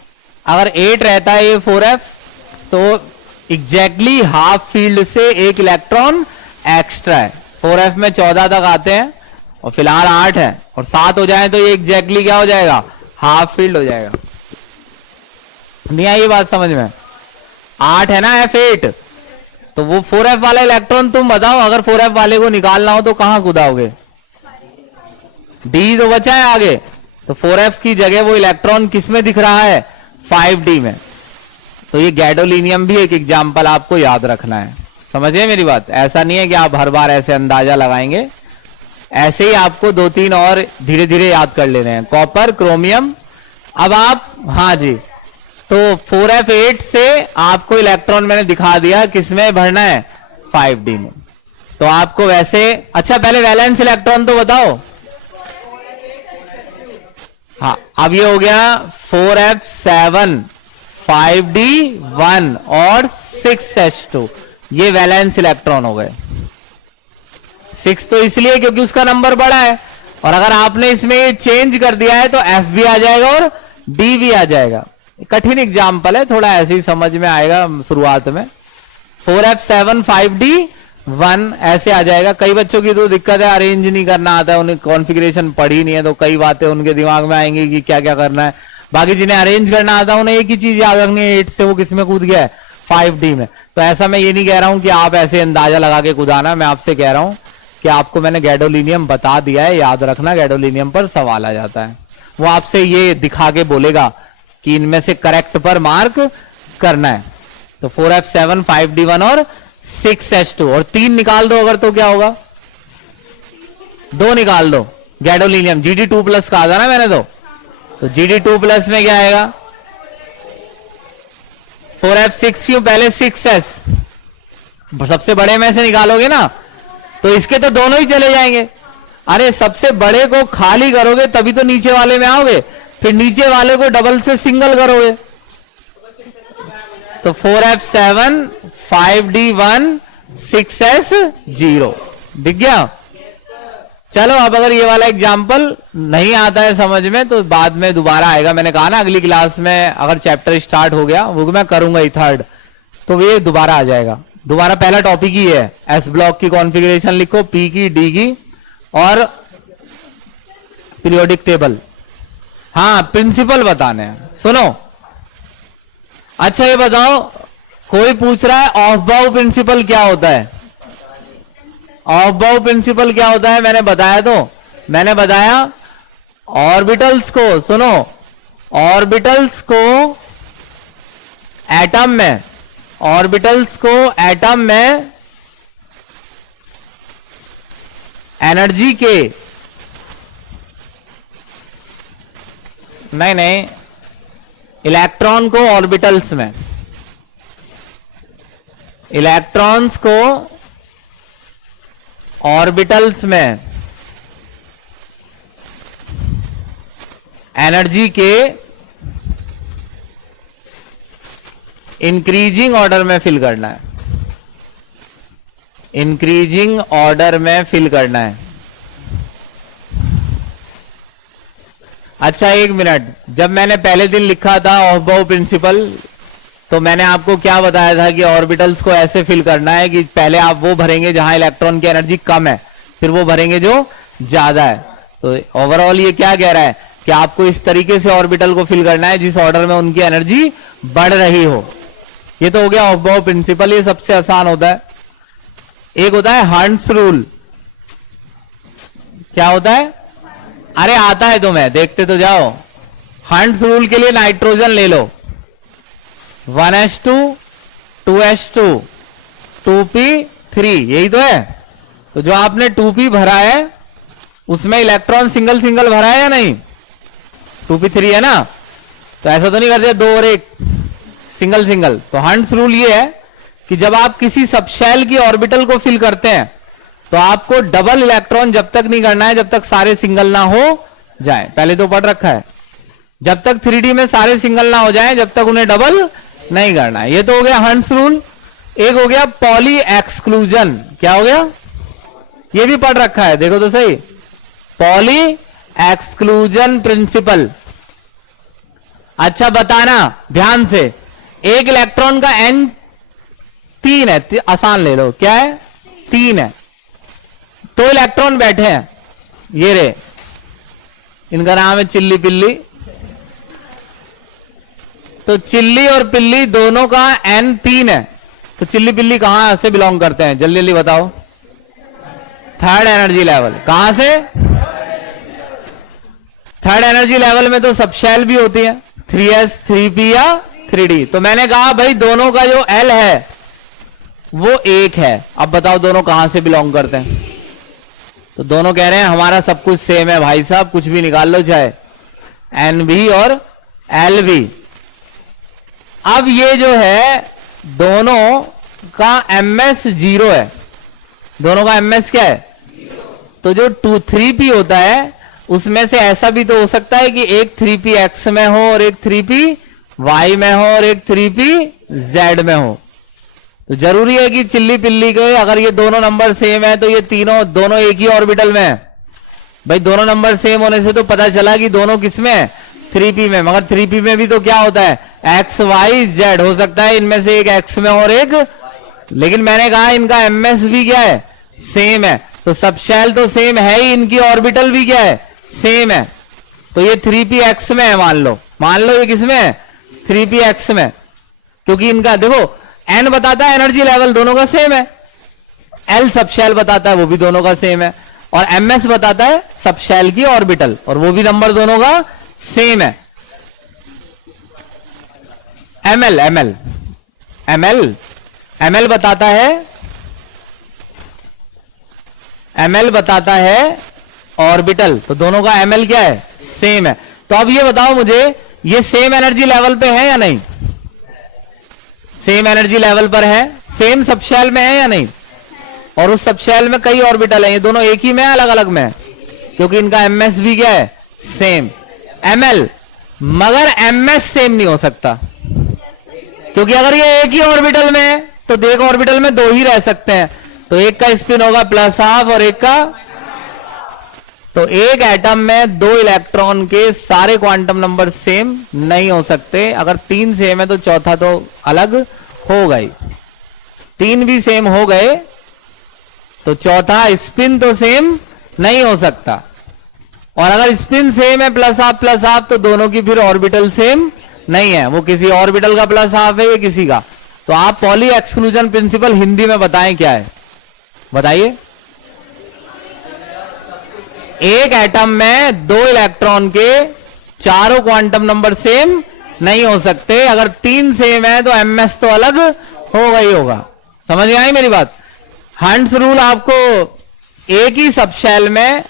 अगर 8 रहता है ये 4F, तो एग्जैक्टली हाफ फील्ड से एक इलेक्ट्रॉन एक्स्ट्रा है। 4F में 14 तक आते हैं और फिलहाल 8 है, और 7 हो जाए तो ये एग्जैक्टली क्या हो जाएगा? हाफ फील्ड हो जाएगा। नहीं आई ये बात समझ में? 8 है ना F8, तो वो 4F वाला इलेक्ट्रॉन तुम बताओ, अगर 4F वाले को निकालना हो तो कहां कूदाओगे? D तो बचा है आगे, तो 4F की जगह वो इलेक्ट्रॉन किस में दिख रहा है? 5D में। तो ये गैडोलीनियम भी एक एग्जाम्पल आपको याद रखना है। समझिए मेरी बात? ऐसा नहीं है कि आप हर बार ऐसे अंदाजा लगाएंगे, ऐसे ही आपको 2-3 और धीरे धीरे याद कर लेने हैं। Copper, chromium. अब आप, हाँ जी, तो 4F8 से आपको इलेक्ट्रॉन मैंने दिखा दिया किसमें भरना है? 5D में। तो आपको वैसे, अच्छा पहले वैलेंस इलेक्ट्रॉन तो बताओ। हाँ, अब ये हो गया 4F7, 5D 1 और 6s2, ये वैलेंस इलेक्ट्रॉन हो गए। 6 तो इसलिए क्योंकि उसका नंबर बड़ा है, और अगर आपने इसमें ये चेंज कर दिया है तो F भी आ जाएगा और D भी आ जाएगा। कठिन एग्जाम्पल है, थोड़ा ऐसे ही समझ में आएगा शुरुआत में। 4F7 5D 1 ऐसे आ जाएगा। कई बच्चों की तो दिक्कत है, अरेंज नहीं करना आता है, उन्हें कॉन्फ़िगरेशन पढ़ी नहीं है, तो कई बातें उनके दिमाग में आएंगी कि क्या क्या करना है। बाकी जिन्हें अरेंज करना आता है उन्हें एक ही चीज याद रखनी है, 8 से वो किसमें कूद गया है? 5D में। तो ऐसा मैं ये नहीं कह रहा हूं कि आप ऐसे अंदाजा लगा के कूदाना, मैं आपसे कह रहा हूं कि आपको मैंने गैडोलीनियम बता दिया है, याद रखना। गैडोलीनियम पर सवाल आ जाता है, वो आपसे ये दिखा के बोलेगा कि इनमें से करेक्ट पर मार्क करना है। तो 4F7 5D 1 और 6s2, और 3 निकाल दो अगर, तो क्या होगा? 2 निकाल दो। गैडोलीनियम Gd2+ कहा था ना मैंने, तो Gd2+ में क्या आएगा? 4F6 क्यों? पहले 6s, सबसे बड़े में से निकालोगे ना, तो इसके तो दोनों ही चले जाएंगे। अरे सबसे बड़े को खाली करोगे तभी तो नीचे वाले में आओगे, फिर नीचे वाले को डबल से सिंगल करोगे। तो 4F7 5D 1 6s 0 दिख गया? चलो, अब अगर ये वाला एग्जाम्पल नहीं आता है समझ में तो बाद में दोबारा आएगा। मैंने कहा ना अगली क्लास में अगर चैप्टर स्टार्ट हो गया, वो मैं करूंगा ही 3rd, तो ये दोबारा आ जाएगा। दोबारा पहला टॉपिक ही है, एस ब्लॉक की कॉन्फ़िगरेशन लिखो, पी की, डी की, और पीरियोडिक टेबल। हाँ, प्रिंसिपल बताने हैं, सुनो। अच्छा ये बताओ, कोई पूछ रहा है ऑफ बाउ प्रिंसिपल क्या होता है? ऑफ बाउ प्रिंसिपल क्या होता है? मैंने बताया, तो मैंने बताया ऑर्बिटल्स को, सुनो, ऑर्बिटल्स को एटम में, ऑर्बिटल्स को एटम में एनर्जी के, नहीं, इलेक्ट्रॉन को ऑर्बिटल्स में, इलेक्ट्रॉन्स को ऑर्बिटल्स में एनर्जी के इंक्रीजिंग ऑर्डर में फिल करना है, इंक्रीजिंग ऑर्डर में फिल करना है। अच्छा एक मिनट, जब मैंने पहले दिन लिखा था ऑफबाउ प्रिंसिपल, तो मैंने आपको क्या बताया था कि ऑर्बिटल्स को ऐसे फिल करना है कि पहले आप वो भरेंगे जहां इलेक्ट्रॉन की एनर्जी कम है, फिर वो भरेंगे जो ज्यादा है। तो ओवरऑल ये क्या कह रहा है कि आपको इस तरीके से ऑर्बिटल को फिल करना है जिस ऑर्डर में उनकी एनर्जी बढ़ रही हो। ये तो हो गया ऑफबाउ प्रिंसिपल, ये सबसे आसान होता है। एक होता है हंट्स रूल। क्या होता है? अरे आता है तुम्हें, देखते तो जाओ। हंट्स रूल के लिए नाइट्रोजन ले लो, 1s2 2s2 2p3, यही तो है। तो जो आपने 2p भरा है उसमें इलेक्ट्रॉन सिंगल सिंगल भरा है या नहीं? 2p3 है ना, तो ऐसा तो नहीं करते 2 और 1 सिंगल सिंगल। तो हंट्स रूल ये है कि जब आप किसी सबशेल की ऑर्बिटल को फिल करते हैं तो आपको डबल इलेक्ट्रॉन जब तक नहीं करना है जब तक सारे सिंगल ना हो जाए। पहले तो पढ़ रखा है, जब तक 3D में सारे सिंगल ना हो जाए जब तक उन्हें डबल नहीं करना है। ये तो हो गया हंट्स रूल। एक हो गया पॉली एक्सक्लूजन। क्या हो गया? ये भी पढ़ रखा है, देखो तो सही। Poly exclusion principle. अच्छा बताना ध्यान से, एक इलेक्ट्रॉन का n 3 है, आसान ले लो। क्या है? 3 है। तो इलेक्ट्रॉन बैठे हैं, ये रे, इनका नाम है चिल्ली पिल्ली। तो चिल्ली और पिल्ली दोनों का n 3 है। तो चिल्ली पिल्ली कहां से बिलोंग करते हैं? जल्दी जल्दी बताओ। Third energy level. कहां से? थर्ड एनर्जी लेवल में तो सबशेल भी होती है, 3s 3p या 3d। तो मैंने कहा भाई दोनों का जो L है वो 1 है। अब बताओ दोनों कहां से बिलोंग करते हैं? तो दोनों कह रहे हैं हमारा सब कुछ सेम है भाई साहब, कुछ भी निकाल लो, चाहे NB और LB। अब ये जो है दोनों का MS 0 है। दोनों का MS क्या है? तो जो 3p होता है उसमें से ऐसा भी तो हो सकता है कि एक 3p x में हो और एक 3p y में हो और एक 3p z में हो। तो जरूरी है कि चिल्ली पिल्ली के अगर ये दोनों नंबर सेम है तो ये दोनों एक ही ऑर्बिटल में है। भाई दोनों नंबर सेम होने से तो पता चला कि दोनों किसमें है? 3p में। मगर 3p में भी तो क्या होता है? x y z हो सकता है, इनमें से एक x में और एक, लेकिन मैंने कहा इनका MS भी क्या है? सेम है। तो सबशेल तो सेम है ही, इनकी ऑर्बिटल भी क्या है? सेम है। तो ये 3p x में है, मान लो ये किसमें है? 3p x में, क्योंकि इनका देखो n बताता है एनर्जी लेवल दोनों का सेम है, l सबशेल बताता है वो भी दोनों का सेम है, और ms बताता है सबशेल की ऑर्बिटल और वो भी नंबर दोनों का सेम है। ml बताता है ऑर्बिटल। तो दोनों का ml क्या है? सेम है। तो अब ये बताओ मुझे, ये सेम एनर्जी लेवल पे है या नहीं? सेम एनर्जी लेवल पर है, सेम सबशेल में है या नहीं? और उस सबशेल में कई ऑर्बिटल है, ये दोनों एक ही में है अलग अलग में है? क्योंकि इनका MS भी क्या है? सेम। ml, मगर MS सेम नहीं हो सकता, क्योंकि अगर ये एक ही ऑर्बिटल में है तो एक ऑर्बिटल में 2 ही रह सकते हैं। तो एक का स्पिन होगा +½ और एक का, तो एक एटम में 2 इलेक्ट्रॉन के सारे क्वांटम नंबर सेम नहीं हो सकते। अगर 3 सेम है तो चौथा तो अलग हो गई। 3 भी सेम हो गए तो चौथा स्पिन तो सेम नहीं हो सकता। और अगर स्पिन सेम है +½ तो दोनों की फिर ऑर्बिटल सेम नहीं है, वो किसी ऑर्बिटल का +½ है या किसी का। तो आप पॉली एक्सक्लूजन प्रिंसिपल हिंदी में बताएं क्या है? बताइए। एक एटम में 2 इलेक्ट्रॉन के चारों क्वांटम नंबर सेम नहीं हो सकते। अगर 3 सेम है तो MS तो अलग होगा ही होगा। समझ में आई मेरी बात? हंट्स रूल आपको एक ही सबशेल में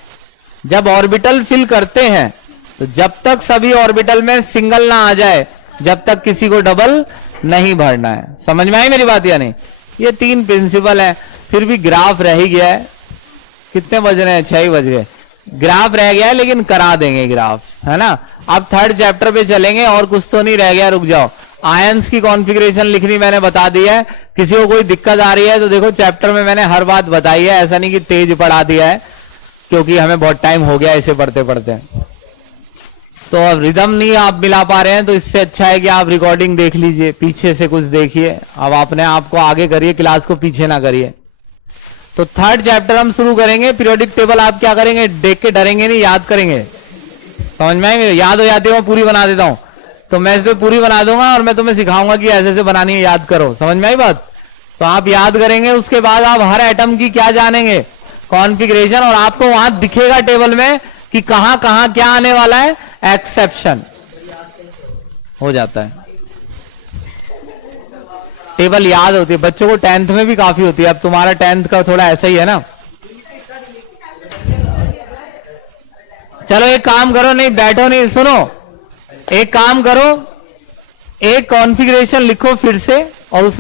जब ऑर्बिटल फिल करते हैं तो जब तक सभी ऑर्बिटल में सिंगल ना आ जाए जब तक किसी को डबल नहीं भरना है। समझ में आई मेरी बात या नहीं? ये 3 प्रिंसिपल है। फिर भी ग्राफ रह ही गया है। कितने बज रहे हैं? 6 ही बज गए। ग्राफ रह गया है लेकिन करा देंगे ग्राफ, है ना। अब 3rd चैप्टर पे चलेंगे, और कुछ तो नहीं रह गया। रुक जाओ, आयंस की कॉन्फ़िगरेशन लिखनी मैंने बता दी है। किसी को कोई दिक्कत आ रही है तो देखो चैप्टर में मैंने हर बात बताई है, ऐसा नहीं कि तेज पढ़ा दिया है, क्योंकि हमें बहुत टाइम हो गया इसे पढ़ते पढ़ते। तो अब रिदम नहीं आप मिला पा रहे हैं, तो इससे अच्छा है कि आप रिकॉर्डिंग देख लीजिए, पीछे से कुछ देखिए। अब अपने आप को आगे करिए, क्लास को पीछे ना करिए। तो थर्ड चैप्टर हम शुरू करेंगे। पीरियोडिक टेबल आप क्या करेंगे, देख के डरेंगे नहीं, याद करेंगे। समझ में आएंगे? याद हो जाती है, मैं पूरी बना देता हूं, तो मैं इस पे पूरी बना दूंगा और मैं तुम्हें सिखाऊंगा कि ऐसे ऐसे बनानी है, याद करो। समझ में आई बात? तो आप याद करेंगे, उसके बाद आप हर एटम की क्या जानेंगे, कॉन्फ़िगरेशन, और आपको वहां दिखेगा टेबल में कि कहां कहां क्या आने वाला है, एक्सेप्शन हो जाता है। टेबल याद होती है बच्चों को, 10th में भी काफी होती है। अब तुम्हारा 10th का थोड़ा ऐसा ही है ना। चलो एक काम करो, नहीं बैठो, नहीं सुनो, एक काम करो, एक कॉन्फ़िगरेशन लिखो फिर से और उस